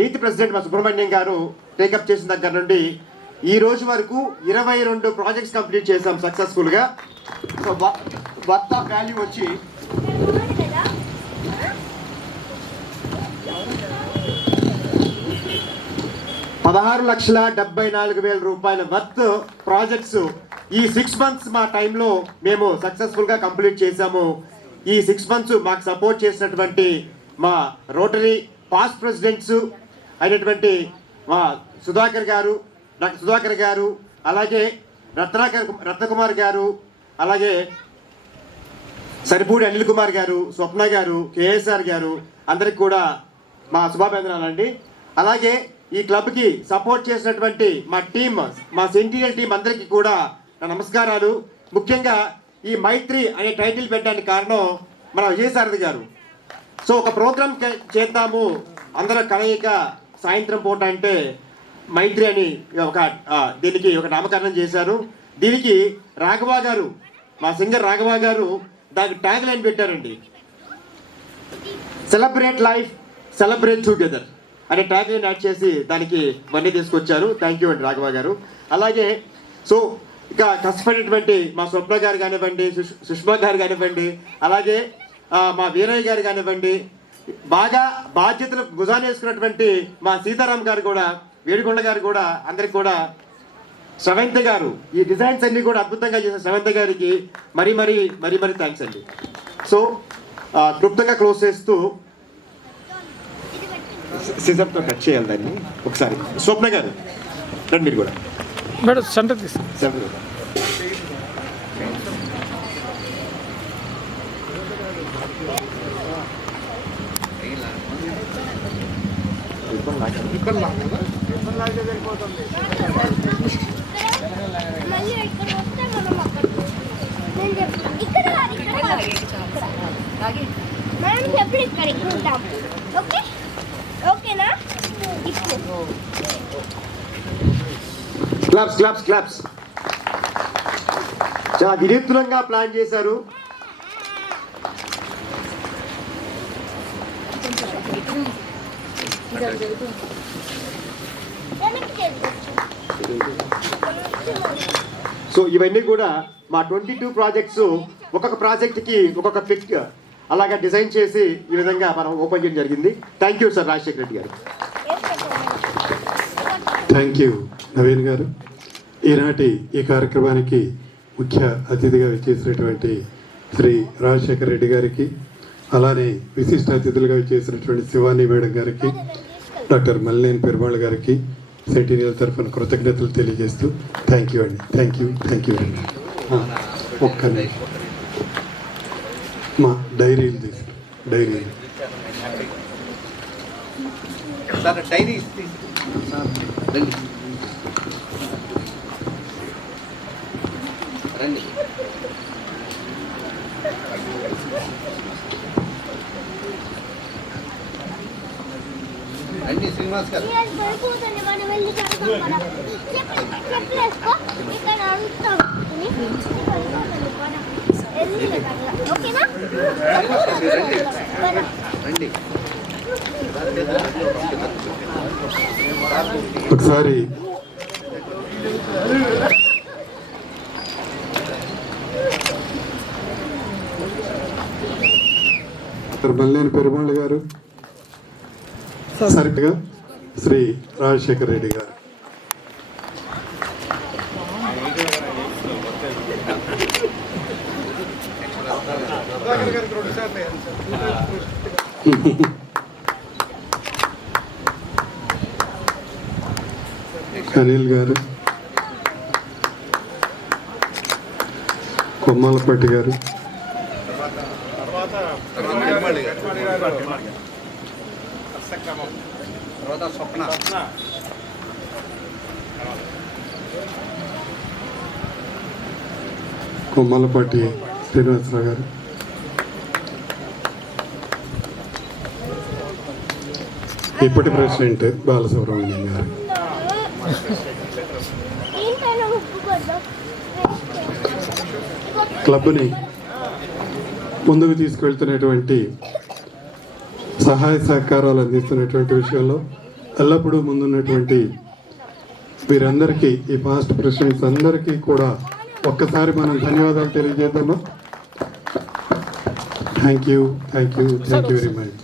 8th ప్రెసిడెంట్ మా సుబ్రహ్మణ్యం గారు టేకప్ చేసిన దగ్గర నుండి ఈ రోజు వరకు 22 ప్రాజెక్ట్స్ కంప్లీట్ చేసాం సక్సెస్ఫుల్గా. సో వర్త్ ఆఫ్ వాల్యూ వచ్చి ₹16,74,000 వర్త్ ప్రాజెక్ట్స్ ఈ 6 months మా టైంలో మేము సక్సెస్ఫుల్గా కంప్లీట్ చేసాము. ఈ 6 months మాకు సపోర్ట్ చేసినటువంటి మా రోటరీ పాస్ట్ ప్రెసిడెంట్స్ అయినటువంటి మా సుధాకర్ గారు, డాక్టర్ సుధాకర్ గారు, అలాగే రత్నకుమార్ గారు, అలాగే సరిపూడి అనిల్ కుమార్ గారు, స్వప్న గారు, కేఎస్ఆర్ గారు, అందరికి కూడా మా శుభాభినందనాలండి. అలాగే ఈ క్లబ్కి సపోర్ట్ చేసినటువంటి మా టీం, మా సెంటినియల్ టీం అందరికీ కూడా నా నమస్కారాలు. ముఖ్యంగా ఈ మైత్రి అనే టైటిల్ పెట్టడానికి కారణం మన విజయసారథి గారు. సో ఒక ప్రోగ్రామ్ చేద్దాము అందరూ కలయిక సాయంత్రం పూట అంటే మైత్రి అని దీనికి ఒక నామకరణం చేశారు. దీనికి రాఘవ గారు, మా సింగర్ రాఘవ గారు దానికి ట్యాగ్ లైన్ పెట్టారండి, సెలబ్రేట్ లైఫ్, సెలబ్రేట్ టుగెదర్ అనే ట్యాగ్ లైన్ యాడ్ చేసి దానికి మనీ తీసుకొచ్చారు. థ్యాంక్ యూ అండి రాఘవ గారు. అలాగే సో ఇక కష్టపడినటువంటి మా స్వప్న గారు కానివ్వండి, సుష్మా గారు కానివ్వండి, అలాగే మా వీరయ్య గారు కానివ్వండి, బాగా బాధ్యతలు భుజాన్ని వేసుకున్నటువంటి మా సీతారాం గారు కూడా, వేడికొండ గారు కూడా, అందరికి కూడా, శ్రవంత గారు ఈ డిజైన్స్ అన్ని కూడా అద్భుతంగా చేసిన శ్రవంత గారికి మరీ మరీ మరీ మరీ థ్యాంక్స్ అండి. సో క్లుప్తంగా క్లోజ్ చేస్తూ సిజర్తో కట్ చేయాలి దాన్ని ఒకసారి. స్వప్న గారు రండి, మీరు కూడా మేడం సెంటర్ తీసుకో. Claps claps claps. చాలా వినూత్నంగా ప్లాన్ చేశారు. సో ఇవన్నీ కూడా మా 22 ప్రాజెక్ట్స్ ఒక్కొక్క ప్రాజెక్ట్కి ఒక్కొక్క పిక్ అలాగా డిజైన్ చేసి ఈ విధంగా మనం ఓపెన్ చేయడం జరిగింది. Thank you sir Rajasekhara Reddy garu. Thank you Naveen గారు. ఈనాటి ఈ కార్యక్రమానికి ముఖ్య అతిథిగా విచ్చేసినటువంటి శ్రీ రాజశేఖర రెడ్డి గారికి, అలానే విశిష్ట అతిథులుగా విచ్చేసినటువంటి శివాని మేడం గారికి, డాక్టర్ మల్లేని పెరుమాళ్ గారికి సెంటీనియల్ తరఫున కృతజ్ఞతలు తెలియజేస్తూ థ్యాంక్ యూ అండి. Thank you very much. ఒక్క నిమిషం మా డైరీలు తీసుకు డైరీలు రండి శ్రీనివాస్ గారు. ఒకసారి మల్లేని పెరుమాళ్ గారు, సరిగ్గా శ్రీ రాజశేఖర రెడ్డి గారు. అనిల్ గారు, కొమ్మాలపట్టి గారు, కొమ్మాలపాటి శ్రీనివాసరావు గారు, ఇప్పటి ప్రెసిడెంట్ బాలసుబ్రహ్మణ్యం గారు, క్లబ్ని ముందుకు తీసుకువెళ్తున్నటువంటి సహాయ సహకారాలు అందిస్తున్నటువంటి విషయంలో ఎల్లప్పుడూ ముందున్నటువంటి వీరందరికీ, ఈ పాస్ట్ ప్రెసిడెంట్స్ అందరికీ కూడా ఒక్కసారి మనం ధన్యవాదాలు తెలియజేద్దామా. Thank you very much.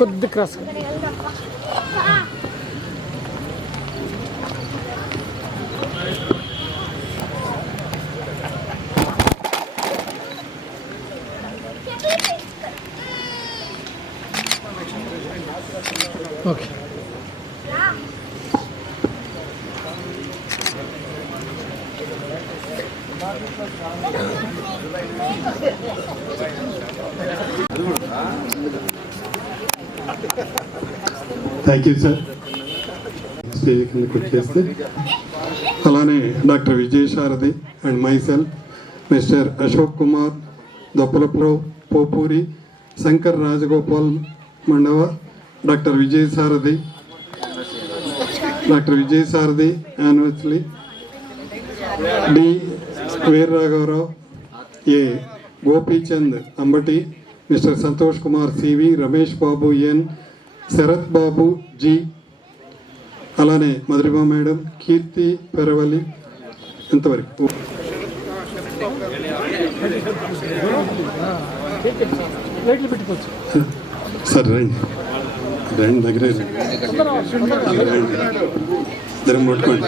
కొద్ది cross okay. Thank you sir. Stage కిందకి వచ్చేస్తే అలానే doctor Vijayasarathi and myself, mister Ashok Kumar దొప్పలప్రో Popuri, Shankar Rajagopal Mandava, doctor Vijayasarathi anniversary, D వీర్రాఘవరావు, A Gopichand Ambati, mister Santosh Kumar CV, Ramesh Babu N, Sarath Babu G, అలానే మధురిమ మేడం, కీర్తి పెరవలి. ఎంతవరకు సార్ రండి దగ్గరే ధరం పట్టుకోండి.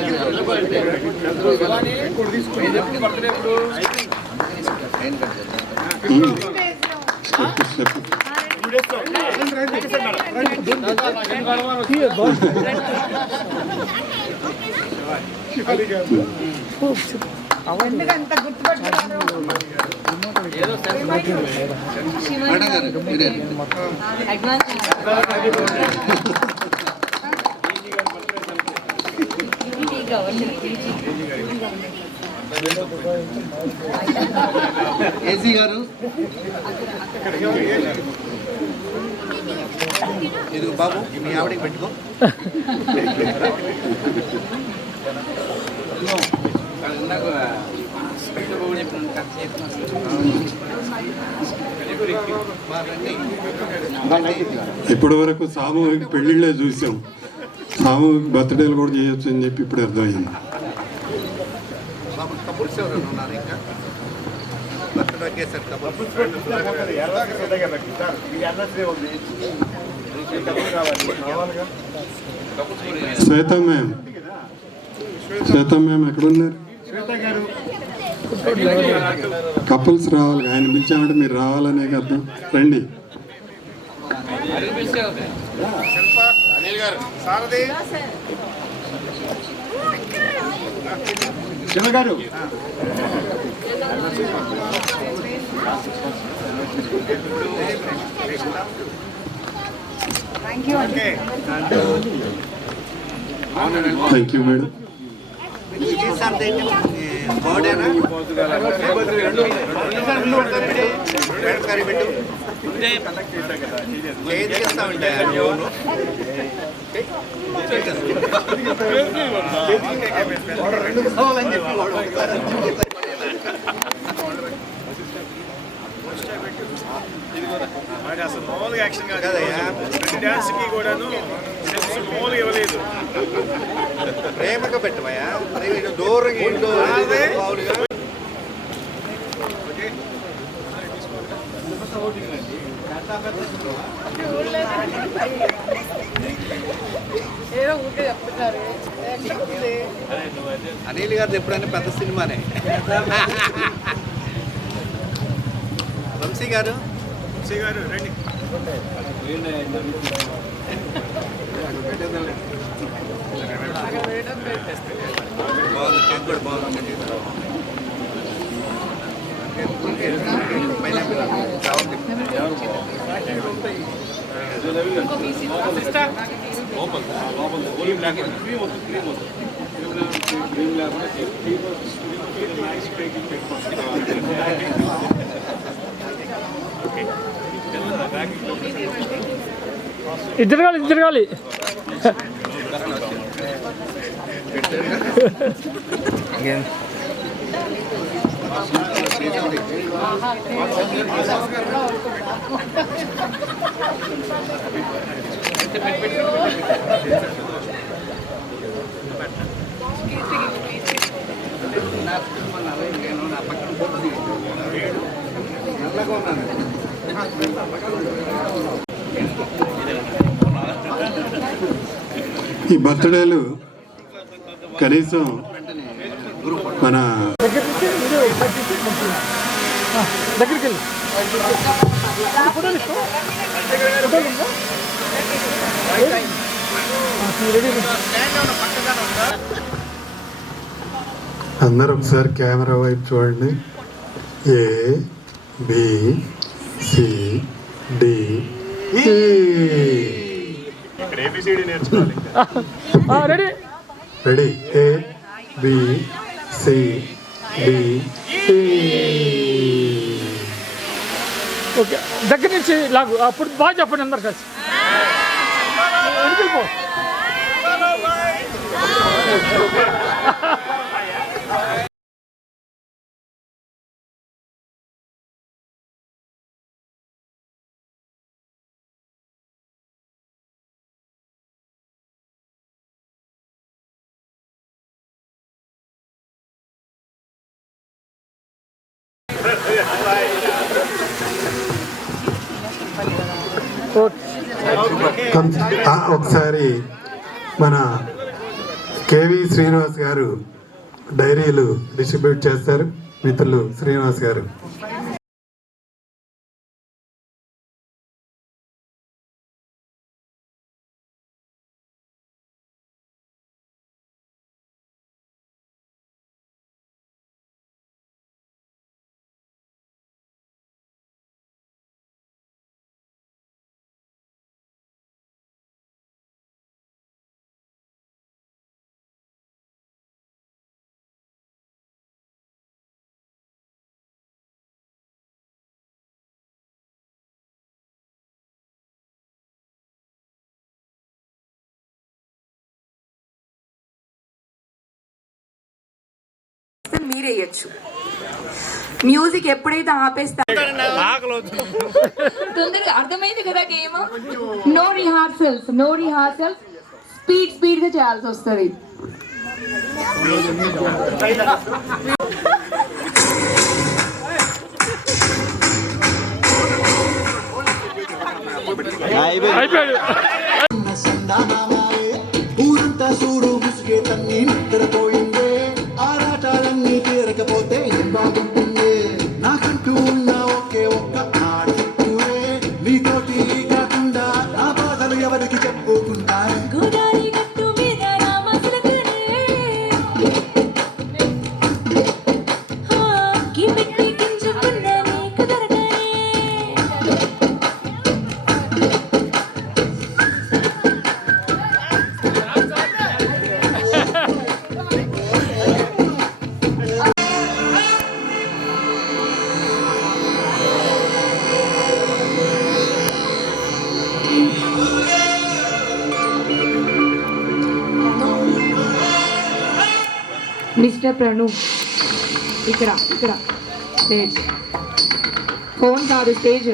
ఏసీ గారు, ఇది బాబు మీ ఆవిడకి పెట్టుకో. ఇప్పటి వరకు సామూహిక పెళ్లిళ్ళే చూసాం, సామూహిక బర్త్డేలు కూడా చేయొచ్చు అని చెప్పి ఇప్పుడు అర్థమైంది. శ్వేత మ్యామ్, శ్వేత మ్యామ్ ఎక్కడున్నారు? కపుల్స్ రావాలి, ఆయన పిలిచామంటే మీరు రావాలనే అర్థం. రండి. Thank you madam. అసలు మామూలుగా యాక్షన్ కదయ్యా, ప్రతి డాన్స్కి కూడాను స్టెప్స్ మామూలుగా ఇవ్వలేదు. ప్రేమగా పెట్టవయ్యా, దూరంగా ఇంట్లో ఏదో ఊరికే చెప్తున్నారు. అనిల్ గారు ఎప్పుడైనా పెద్ద సినిమానే. వంశీ గారు రండి. ఇద్దరు కావాలి ఈ బర్త్డేలు కనీసం మన దగ్గరికి వెళ్ళి అందరూ ఒకసారి కెమెరా వైపు చూడండి. A B C D ready ready. A B C D. Okay, దగ్గర నుంచి లాగు. అప్పుడు బాగా చెప్పండి అందరు కలిసి. వెళ్ళిపో. ఒకసారి మన కేవి శ్రీనివాస్ గారు డైరీలు డిస్ట్రిబ్యూట్ చేస్తారు. మిత్రులు శ్రీనివాస్ గారు. మీరేయచ్చు. మ్యూజిక్ ఎప్పుడైతే ఆపేస్తా తొందరగా అర్థమైంది కదా గేమ్. నో రిహార్సల్స్, స్పీడ్ గా చేయాల్సి వస్తుంది. అయిపోయాడు. చుట్టూ ఉన్న ఒకే ఒక్క ఆడితురే నీతోటి కాకుండా ఆ బాధలు ఎవరికి చెప్పుకుంటారు గోదారి గట్టు మీద రామచిలకనే గిపెట్టి గింజుకున్న నీకు దొరకనే మిస్టర్ ప్రణు ఇక్కడ స్టేజ్ ఫోన్ కాదు స్టేజ్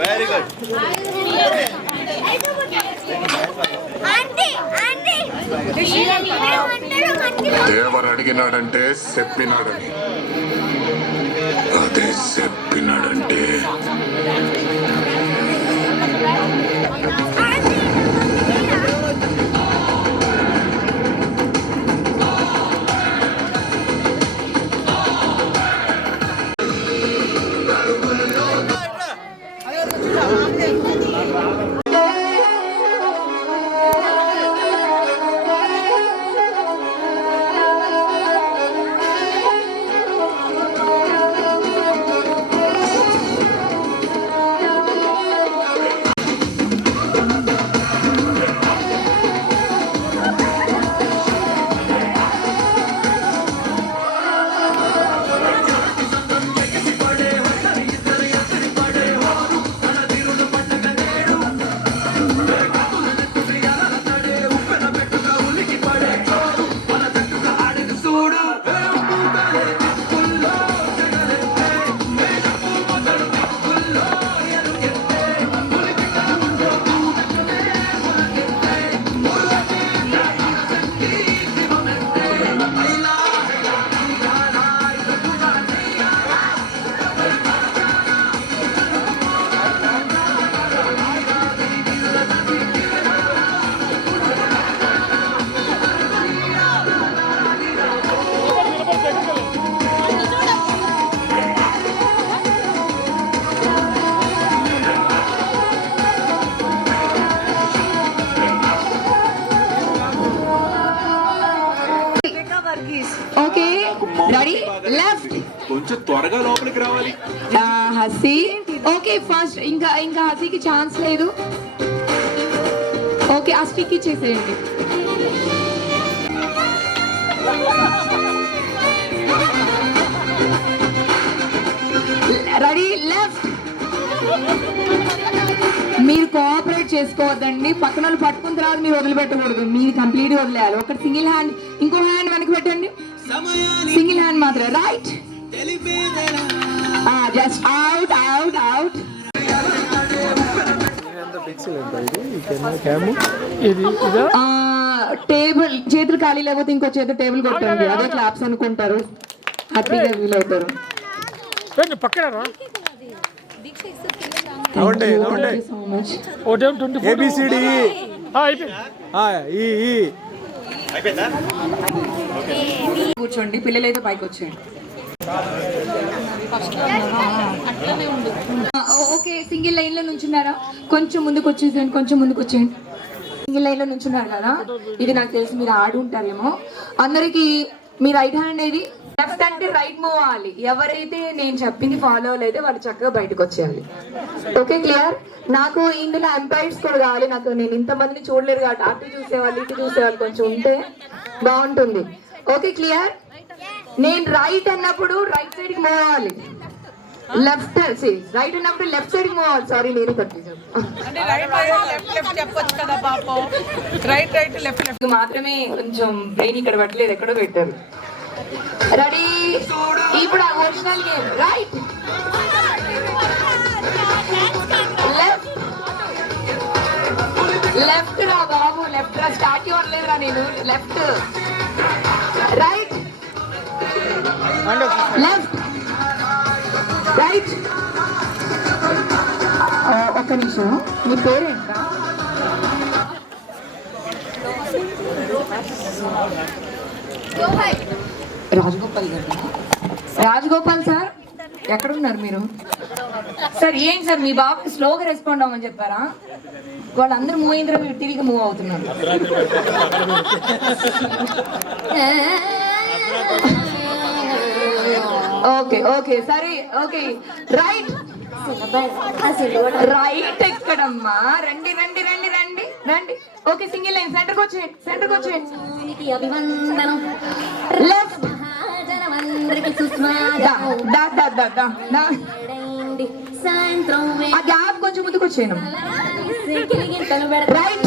వెరీ గుడ్ దేవరు అడిగినాడంటే చెప్పినాడని అదే చెప్పినాడంటే ఓకే రెడీ లెఫ్ట్ కొంచెం త్వరగా లోపలికి రావాలి. హసీ ఓకే ఫస్ట్ ఇంకా హసీకి ఛాన్స్ లేదు. ఓకే ఆ స్టిక్ ఇచ్చేసేయండి. Ready left. మీరు కోఆపరేట్ చేసుకోవద్దండి, పక్కన వాళ్ళు పట్టుకున్న తర్వాత మీరు వదిలిపెట్టకూడదు, మీరు కంప్లీట్ వదిలేయాలి. ఒకటి సింగిల్ హ్యాండ్, ఇంకో హ్యాండ్ వెనక్కి పెట్టండి, సింగిల్ హ్యాండ్ మాత్రం. Right, just out out out. Table చేతులు ఖాళీ లేకపోతే ఇంకో చేతులు టేబుల్ కొట్టండి, అదే క్లాప్స్ అనుకుంటారు, హ్యాపీగా ఫీల్ అవుతారు. పక్కన కూర్చోండి, పిల్లలైతే పైకి వచ్చేయండి. ఓకే, సింగిల్ లైన్ లో నుంచున్నారా? కొంచెం ముందుకు వచ్చేసేయండి, కొంచెం ముందుకు వచ్చేయండి. సింగిల్ లైన్ లో నుంచున్నారు కదా, ఇది నాకు తెలిసి మీరు ఆడి ఉంటారేమో. అందరికి మీ రైట్ హ్యాండ్ ఏది? లెఫ్ట్ అంటే రైట్ మూవ్ అవ్వాలి. ఎవరైతే నేను చెప్పింది ఫాలో అవ్వలేదో వాళ్ళు చక్కగా బయటకు వచ్చేయాలి. Okay, clear? నాకు ఇందులో ఎంపైర్స్ కూడా కావాలి. నేను ఇంతమందిని చూడలేరు కాబట్టి అటు చూసేవాళ్ళు ఇటు చూసేవాళ్ళు కొంచెం ఉంటే బాగుంటుంది. Okay, clear? నేను రైట్ అన్నప్పుడు రైట్ సైడ్ కి మూవ్ అవ్వాలి, లెఫ్ట్ రైట్ అన్నప్పుడు లెఫ్ట్ సైడ్ కి మూవ్ అవ్వాలి. సారీ, నేను మాత్రమే కొంచెం బ్రెయిన్ ఇక్కడ పెట్టలేదు, ఎక్కడో పెట్టారు. రెడీ, ఇప్పుడు original game. Right, left, left రా బాబు, లెఫ్ట్ రా, స్టార్ట్ ఇవ్వలేదురా నేను. Left, right, left, right. ఒక్క నిమిషం, మీ పేరేంటా? రాజగోపాల్ గారు. రాజగోపాల్ సార్ ఎక్కడున్నారు మీరు? సార్ ఏంటి సార్, మీ బాబుకి స్లోగా రెస్పాండ్ అవ్వమని చెప్పారా? వాళ్ళందరూ మూవ్ అయిన మీరు తిరిగి మూవ్ అవుతున్నారు. ఓకే ఓకే సరే, ఓకే రైట్, రైట్ ఎక్కడమ్మా? రండి రండి రండి రండి రండి. ఓకే, సింగిల్ లైన్, సెంటర్కి వచ్చేయండి, సెంటర్కి వచ్చేయండి. లెఫ్ట్, ఆ గ్యాప్ కొంచెం ముందుకు వచ్చేయను. రైట్,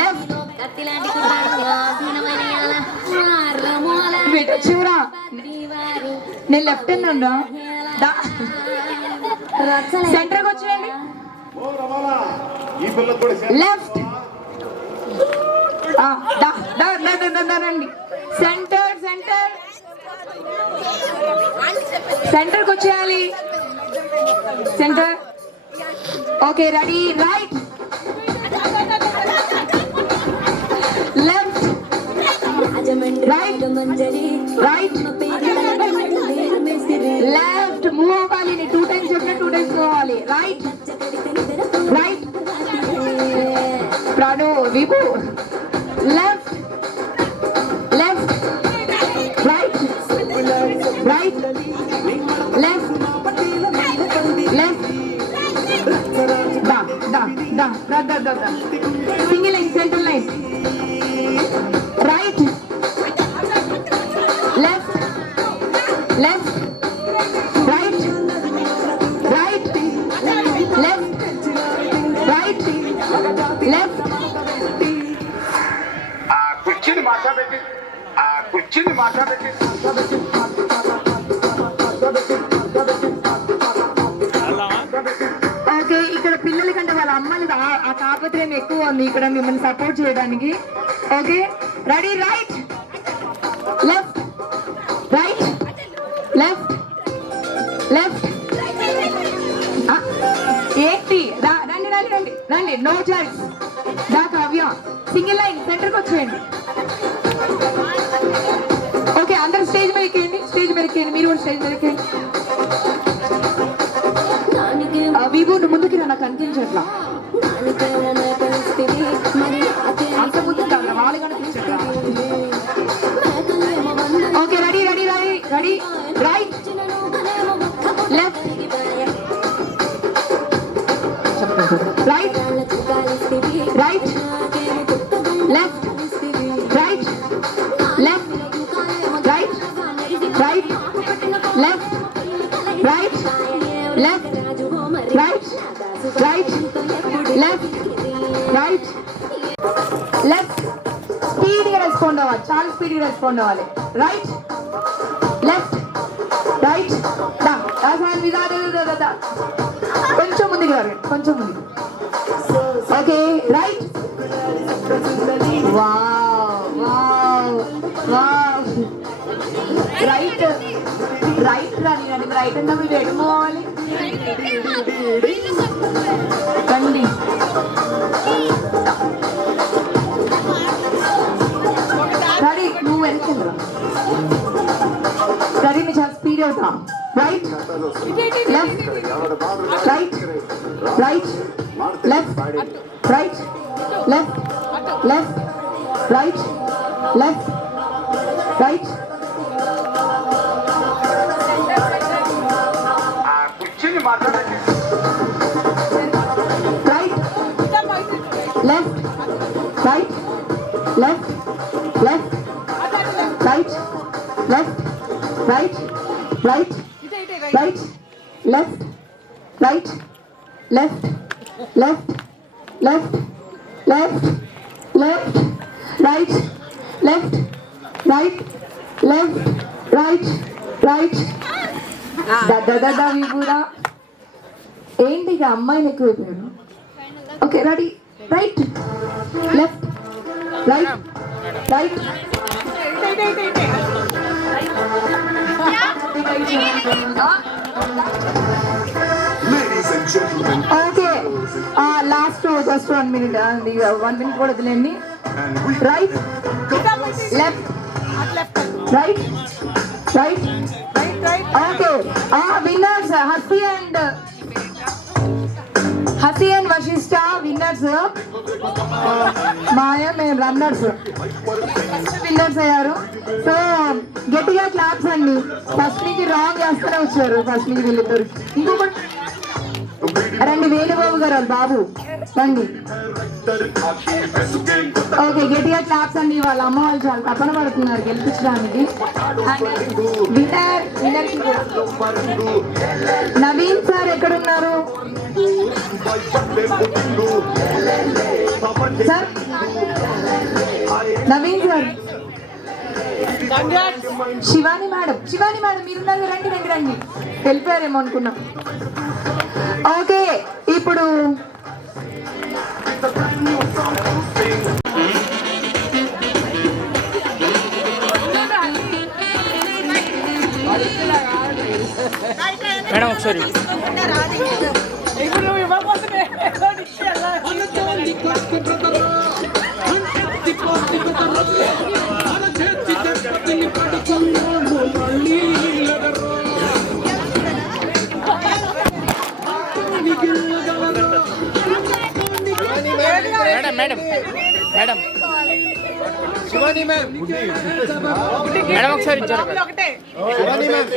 లెఫ్ట్, లెఫ్ట్, చివరా నేను లెఫ్ట్ అన్నా. సెంటర్కి వచ్చేయండి, లెఫ్ట్, రండి, సెంటర్ సెంటర్ సెంటర్కి వచ్చేయాలి, centre. Okay, ready, right, left, right, right, left. Move అవ్వాలి, 2 times చెప్పిన 2 times మూవ్ అవ్వాలి. Right, right, Pranu Vibhu, left, left, right, right, left, left. Single line, centre line. Right, left, left, right, right, left, right, left. కుర్చీని మాట్లాడబెట్టి, కుర్చీని మాట్లాడబెట్టి. Okay, ఇక్కడ పిల్లల కంటే వాళ్ళ అమ్మాయిలు ఆ తాపత్రయం ఎక్కువ ఉంది ఇక్కడ మిమ్మల్ని సపోర్ట్ చేయడానికి. Okay, ready, right, left, right, left, left. ఏంటి, రండి రండి రండి రండి, నో చాయిస్. దా కావ్య, సింగిల్ లైన్, సెంటర్కి వచ్చేయండి. ఓకే, అందరు స్టేజ్ మీద ఎక్కేయండి, స్టేజ్ మీద ఎక్కేయండి, మీరు కూడా స్టేజ్ మీద ఎక్కేయండి. విభు, ముందుకి రా, నాకు కనిపించట్లా. అంత ముందు కాదు, వాళ్ళు కనిపించట్లా. Okay, ready ready ready ready, right, left, right, right, left, right, left, right, right left right left right right left right left. స్పీడ్గా రెస్పాండ్ అవ్వాలి, చాలా స్పీడ్గా రెస్పాండ్ అవ్వాలి. రైట్ లెఫ్ట్ రైట్ కొంచెం ముందుకు రండి, కొంచెం ముందుకు. Okay right. Wow wow wow. Right right రండి రండి. రైట్ అంటే మీరు ఎటు పోవాలి రండి. రెడీ, నువ్వు వెళ్తున్నా రెడీ. నేను చాలా స్పీడ్ అవుతా. Right left right right left right left left right left right. Right left right left left right left right right right left right left left left left left right left right left right right. దద్దా విభూరా ఏంటి ఇక అమ్మాయిలు ఎక్కువైపోయారు. Okay ready. Right left right right. Okay last just 1 minute, 1 minute కూడా వదిలేండి. Right left right right. Okay winners Hasi and Vashishta winners. మాయ మేము runners winners అయ్యారు. సో గట్టిగా క్లాప్స్ అండి. ఫస్ట్ నుంచి రాంగ్ చేస్తూనే వచ్చారు, ఫస్ట్ నుంచి వీళ్ళిద్దరు. ఇంకొకటి రండి, వేణుబాబు గారు వాళ్ళ బాబు రండి. ఓకే గట్టిగా క్లాప్స్ అండి. వాళ్ళ అమ్మ వాళ్ళు చాలా తపన పడుతున్నారు గెలిపించడానికి. విన్నర్ నవీన్ సార్ ఎక్కడున్నారు sir? Naveen sir, Shivani madam మీరున్నారు, రండి రండి రండి. వెళ్ళిపోయారేమో అనుకున్నాం. ఓకే ఇప్పుడు మేడం ఒకసారి madam madam madam Shivani ma'am madam ఒకసారి ఇచ్చారు. శివాని మ్యామ్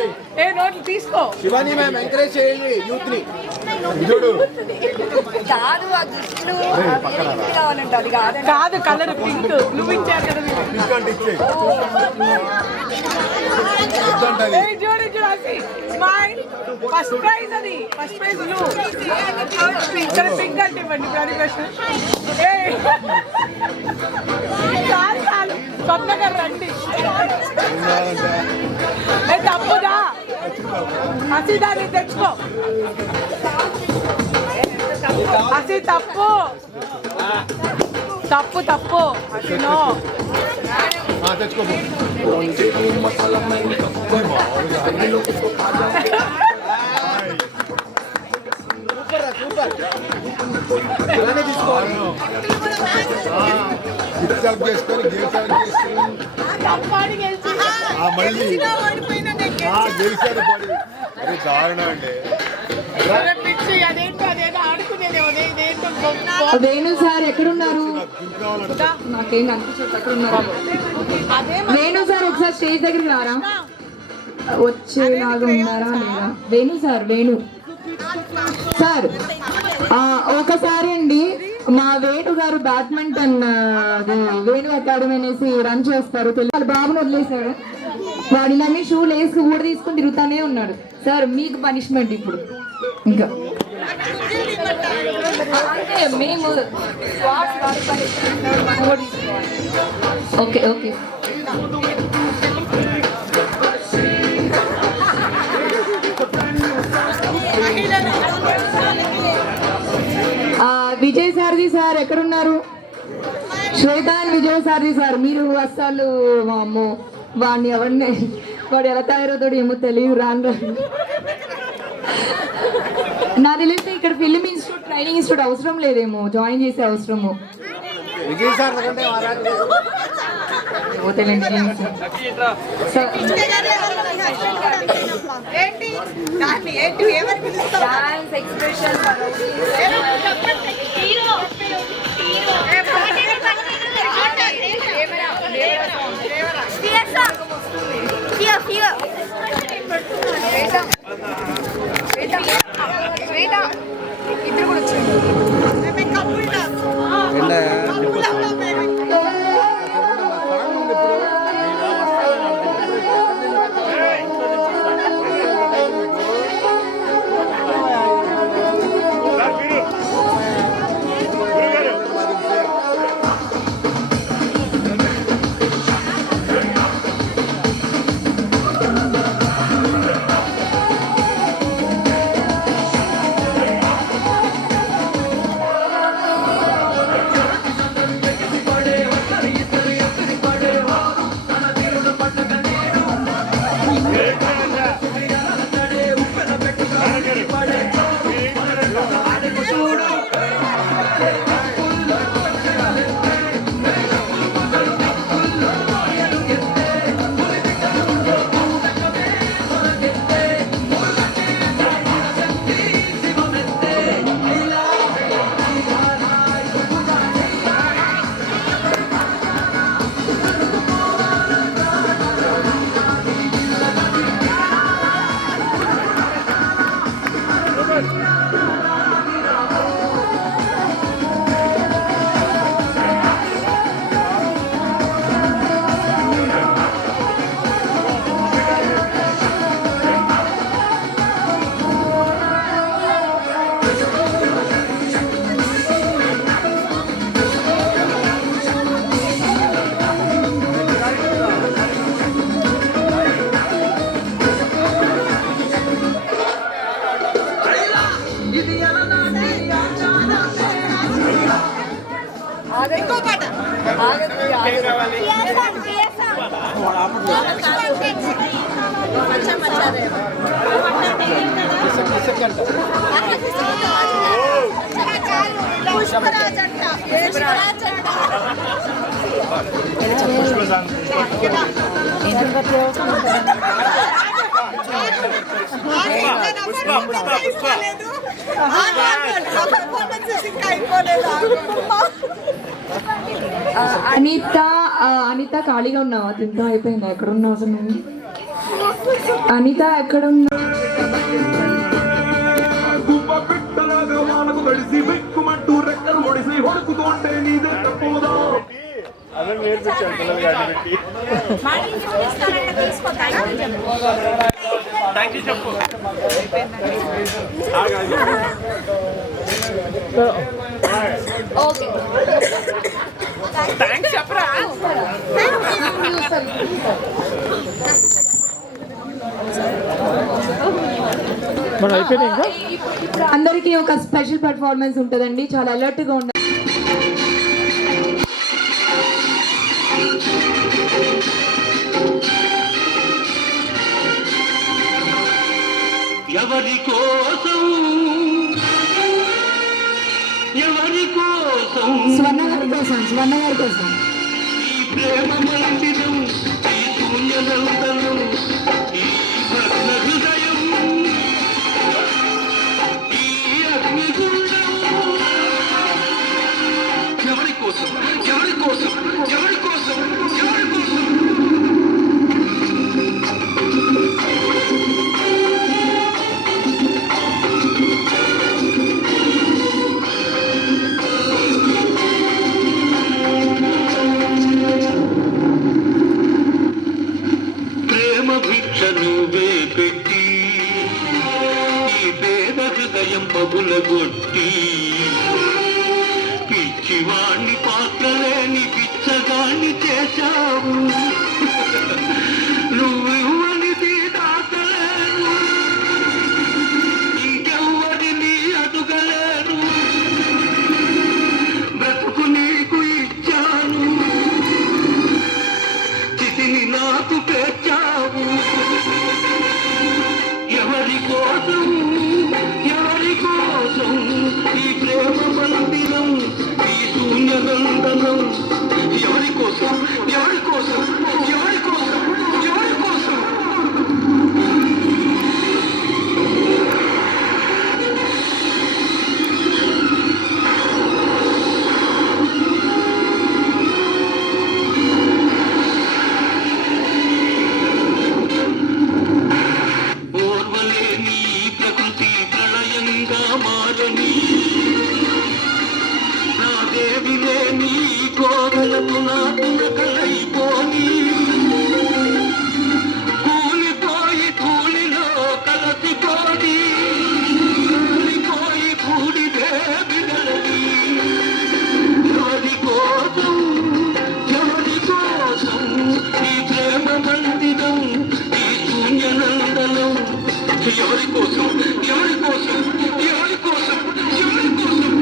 ఏ నోట్ తీసుకో. శివాని మ్యామ్ ఎంకరేజ్ చేయండి యూత్ ని. చూడు కాదు ఆ దుస్తులు కావాలంటే అది కాదు కలర్ పింక్ బ్లూ ఇచ్చారు కదా డిస్కౌంట్ ఇచ్చే. ఏ చూడు చూడు అసి స్మైల్. ఫస్ట్ ప్రైజ్ అది, ఫస్ట్ ప్రైజ్ బ్లూ. ఇక్కడ పింక్ అంటే ఇవ్వండి గ్రాడ్యుయేషన్. ఏ చాలు చాలు కొత్తగా రండి. ఏ తప్పుదా అసి దాన్ని తెచ్చుకో. అసి తప్పు తప్పు తప్పు అసినో తెచ్చుకో. వేణు సార్ ఎక్కడున్నారు? నాకేం అనిపించదు. వేణు సార్ ఒకసారి స్టేజ్ దగ్గరికి రారా, వచ్చేలాగా ఉన్నారా లేదా? వేణు సార్, వేణు సార్ ఒకసారి అండి, మా వేణు గారు బ్యాడ్మింటన్ వేణు అకాడమీ అనేసి రన్ చేస్తారు. వాళ్ళ బాబుని వదిలేశారు. వాడు ఇలాగే షూలు వేసుకు ఊడ తీసుకొని తిరుగుతానే ఉన్నాడు. సార్ మీకు పనిష్మెంట్ ఇప్పుడు. ఇంకా అంటే మేము ఓకే ఓకే. విజయ్ సారథి సార్ ఎక్కడున్నారు? శ్వేత అండ్ విజయ్ సారథి సార్, మీరు అస్సలు అమ్మో వాడిని ఎవరిని వాడు ఎలా తయారవుతాడు ఏమో తెలియదు. రాను నా తెలిస్తే ఇక్కడ ఫిల్మ్ ఇన్స్టిట్యూట్ ట్రైనింగ్ ఇన్స్టిట్యూట్ అవసరం లేదేమో, జాయిన్ చేసే అవసరము. విజయ్ సార్ ఇద్దరు కూడా వచ్చారు. అనిత ఖాళీగా ఉన్నావా? తింటూ అయిపోయిందా? ఎక్కడున్నావు అసలు నువ్వు? అనిత ఎక్కడున్నా? ఓకే థ్యాంక్స్ చెప్పరా. అందరికీ ఒక స్పెషల్ పర్ఫార్మెన్స్ ఉంటుందండి, చాలా అలర్ట్ గా ఉండాలి. ఎవరి కోసం స్వర్ణ గారి కోసం ఈ ప్రేమ మందిరం, ఈ శూన్యనంతరం, ఈ భగ్న హృదయం, ఈ అగ్నిగుండం. ఎవరి కోసం ఎవరి కోసం ఎవరి కోసం ఎవరి కోసం? పగులగొట్టి పిచ్చివాణ్ణి పాత్రలేని పిచ్చగాన్ని చేశావు. నువ్వెవ్వరిది దాచలేను, ఇంకెవ్వరిని అదుగలేను. బ్రతుకు నీకు ఇచ్చాను, చితిని నాకు పేర్చావు. ఎవరి కోసం ఈ ప్రేమ మందిరం, ఈ శూన్యనందనం? ఎవరి కోసం ఎవరి కోసం ఎవరి కోసం ఎవరి కోసం? ఓర్వలేని ప్రకృతి ప్రళయంగా మారని, నా దేవి లేని కోవలకు నా తునకలైపోని, కూలిపోయి కూలిలో కలసిపోని, కూలిపోయి కూడిదే బిడలని. ఎవరి కోసం ఈ ప్రేమ మందిరం, ఈ శూన్యనందనం? ఎవరి కోసం ఎవరి కోసం ఎవరి కోసం ఎవరి కోసం?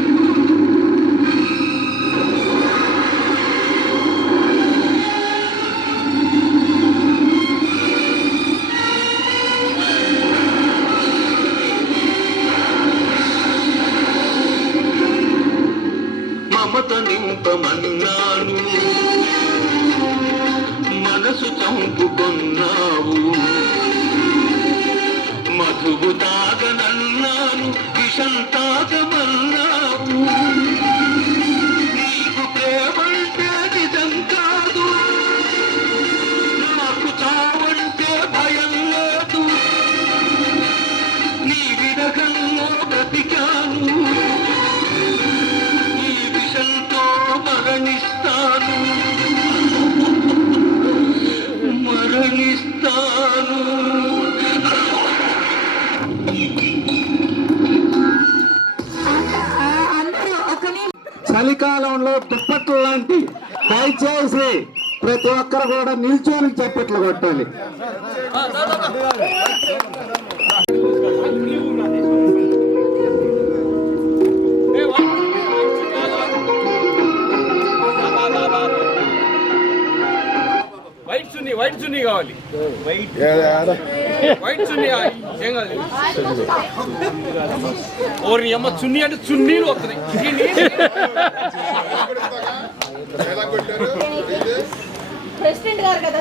మమత నింపమన్నాను, మనసు చంపుకొన్నావు. మధువు తాగనన్నాను, విషం తాగమన్నావు. నీకు ప్రేమంటే నిజం కాదు, నాకు చావంటే భయం లేదు. నీ విరహంలో బ్రతికాను, ఈ విషంతో మరణిస్తాను మరణిస్తాను. చలికాలంలో దుప్పట్లు లాంటి దయచేసి ప్రతి ఒక్కరు కూడా నిల్చొని చప్పట్లు కొట్టాలి. వైట్ చున్నీ కావాలి, వైట్ చున్నీ ఏం కావాలి. ఓరి అమ్మ, చున్నీ అంటే చున్నీలు వస్తున్నాయి. ప్రెసిడెంట్ గారు కదా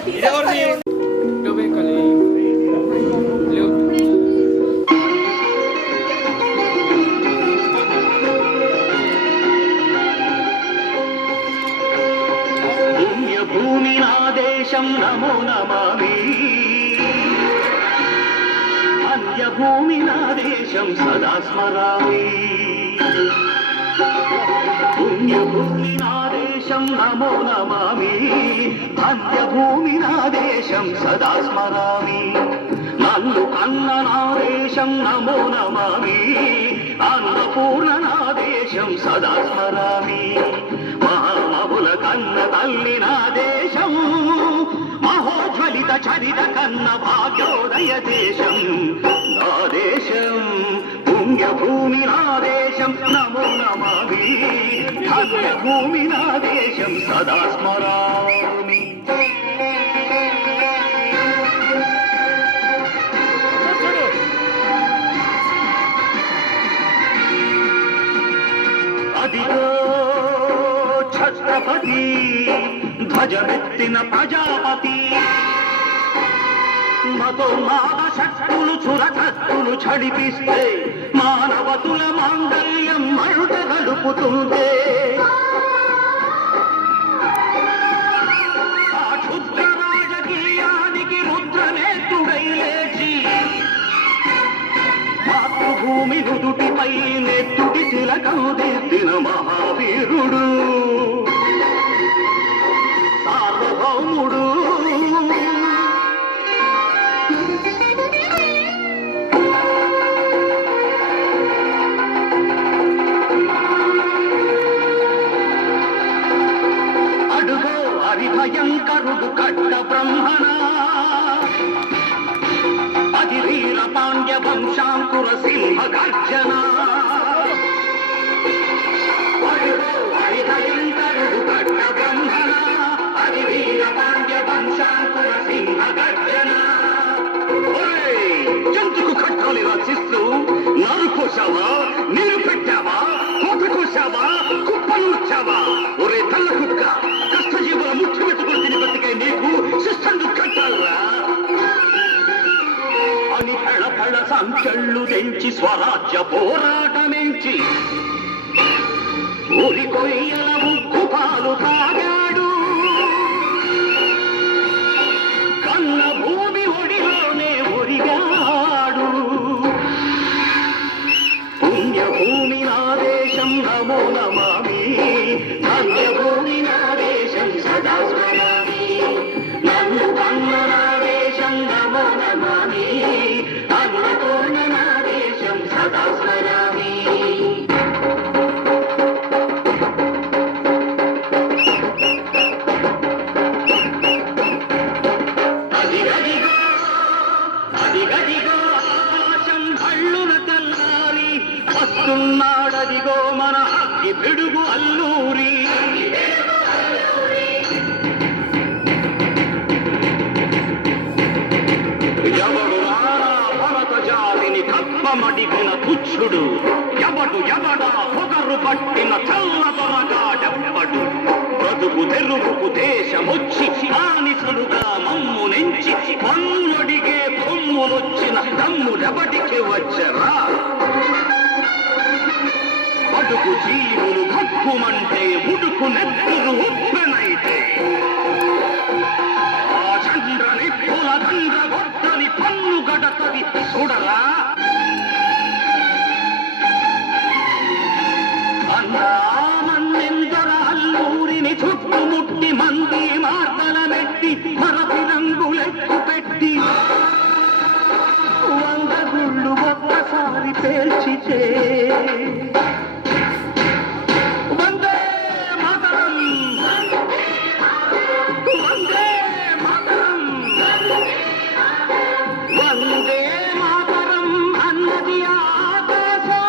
భూమి నా దేశం నమో నమామి, అన్యభూమి నా దేశం సదా స్మరామి. పుణ్యభూమి నా దేశం నమో నమామి, అన్యభూమి నా దేశం సదా స్మరామి. నన్ను కన్న నా దేశం నమో నమామి, అన్నపూర్ణ నా దేశం సదా స్మరామి. మహామహుల కన్న తల్లి నా దేశం, మహోజ్వలిత చరిత కన్న భాగ్యోదయ దేశం నా దేశం. పుణ్యభూమి నా దేశం నమో నమామి, ధన్యభూమి నా దేశం సదా స్మరామి. అదిగో ఛత్రపతి ధ్వజమెత్తిన ప్రజాపతి, మతోన్మాద శక్తులు చురకత్తులు ఛడిపిస్తే మానవతుల మాంగళ్యం మరుట గడుపుతుందే. ఆ క్షుద్ర రాజకీయానికి రుద్రనేత్రుడై లేచి మాతృభూమి నుదుటిపై నెత్తుటి తిలకం దిద్దిన మహావీరుడు, సార్వభౌముడు. పాండ్య వంశాంకుర సింహ గర్జన అది వీర పాండ్య వంశాంకుర సింహ గర్జన. జంతుకు కట్టాలి రచిస్తూ నరు కోసావా, నీరు పెట్టావా, కోట కోసావా, కుప్పలు వచ్చావా? ఒరే తల్ల కుక్క, కష్టజీవుల ముఖ్య పెట్టుకుని తిని బతికే నీకు శిస్తందు కట్టాలరా అని కళ సంచళ్ళు తెంచి స్వరాజ్య పోరాటమెంచి ఊరి కొయ్యల ఉగ్గు పాలు తాగాడు. కన్న భూమి ఒడిలోనే ఒరిగాడు. పుణ్యభూమి నా దేశం నమో నమామి, ధన్యభూమి నా దేశం సదా స్మరామి. నన్ను కన్న నా దేశం నమో నమామి, అన్నపూర్ణ నా దేశం సదా స్మరామి. అదిగదిగో ఆకాశం భళ్ళున కల్లారి వస్తున్నాడదిగో మన అగ్గి పిడుగు అల్లూరి. ఎవడు రారా భరత జాతిని కప్పమడిగిన తుచ్చుడు, ఎవడా పొగరు పట్టిన చల్లదొరగాడెవ్వడు. బ్రతుకు తెరువుకు దేశమొచ్చి బానిసలుగా మమ్ము నెంచి పన్నుడిగే కొమ్ములొచ్చిన దమ్ములెవటికి వచ్చరా? బతుకు జీవులు భక్కుమంటే ఉడుకు నెత్తురు ఉప్పెనైతే ఆ చంద్రని పులగండ్ర గొట్టని పన్ను గడతది చూడరా? మన్నెందర అల్లూరిని చుట్టుముట్టి మంది మార్తల మెట్టి మరపి రంగులెక్కు పెట్టి 100 గుళ్ళు ఒక్కసారి పేల్చితే వందే మాతరం, వందే మాతరం, వందే మాతరం అన్నది ఆకాశం.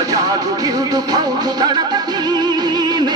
అజాదు గిరుదు పౌరు తడప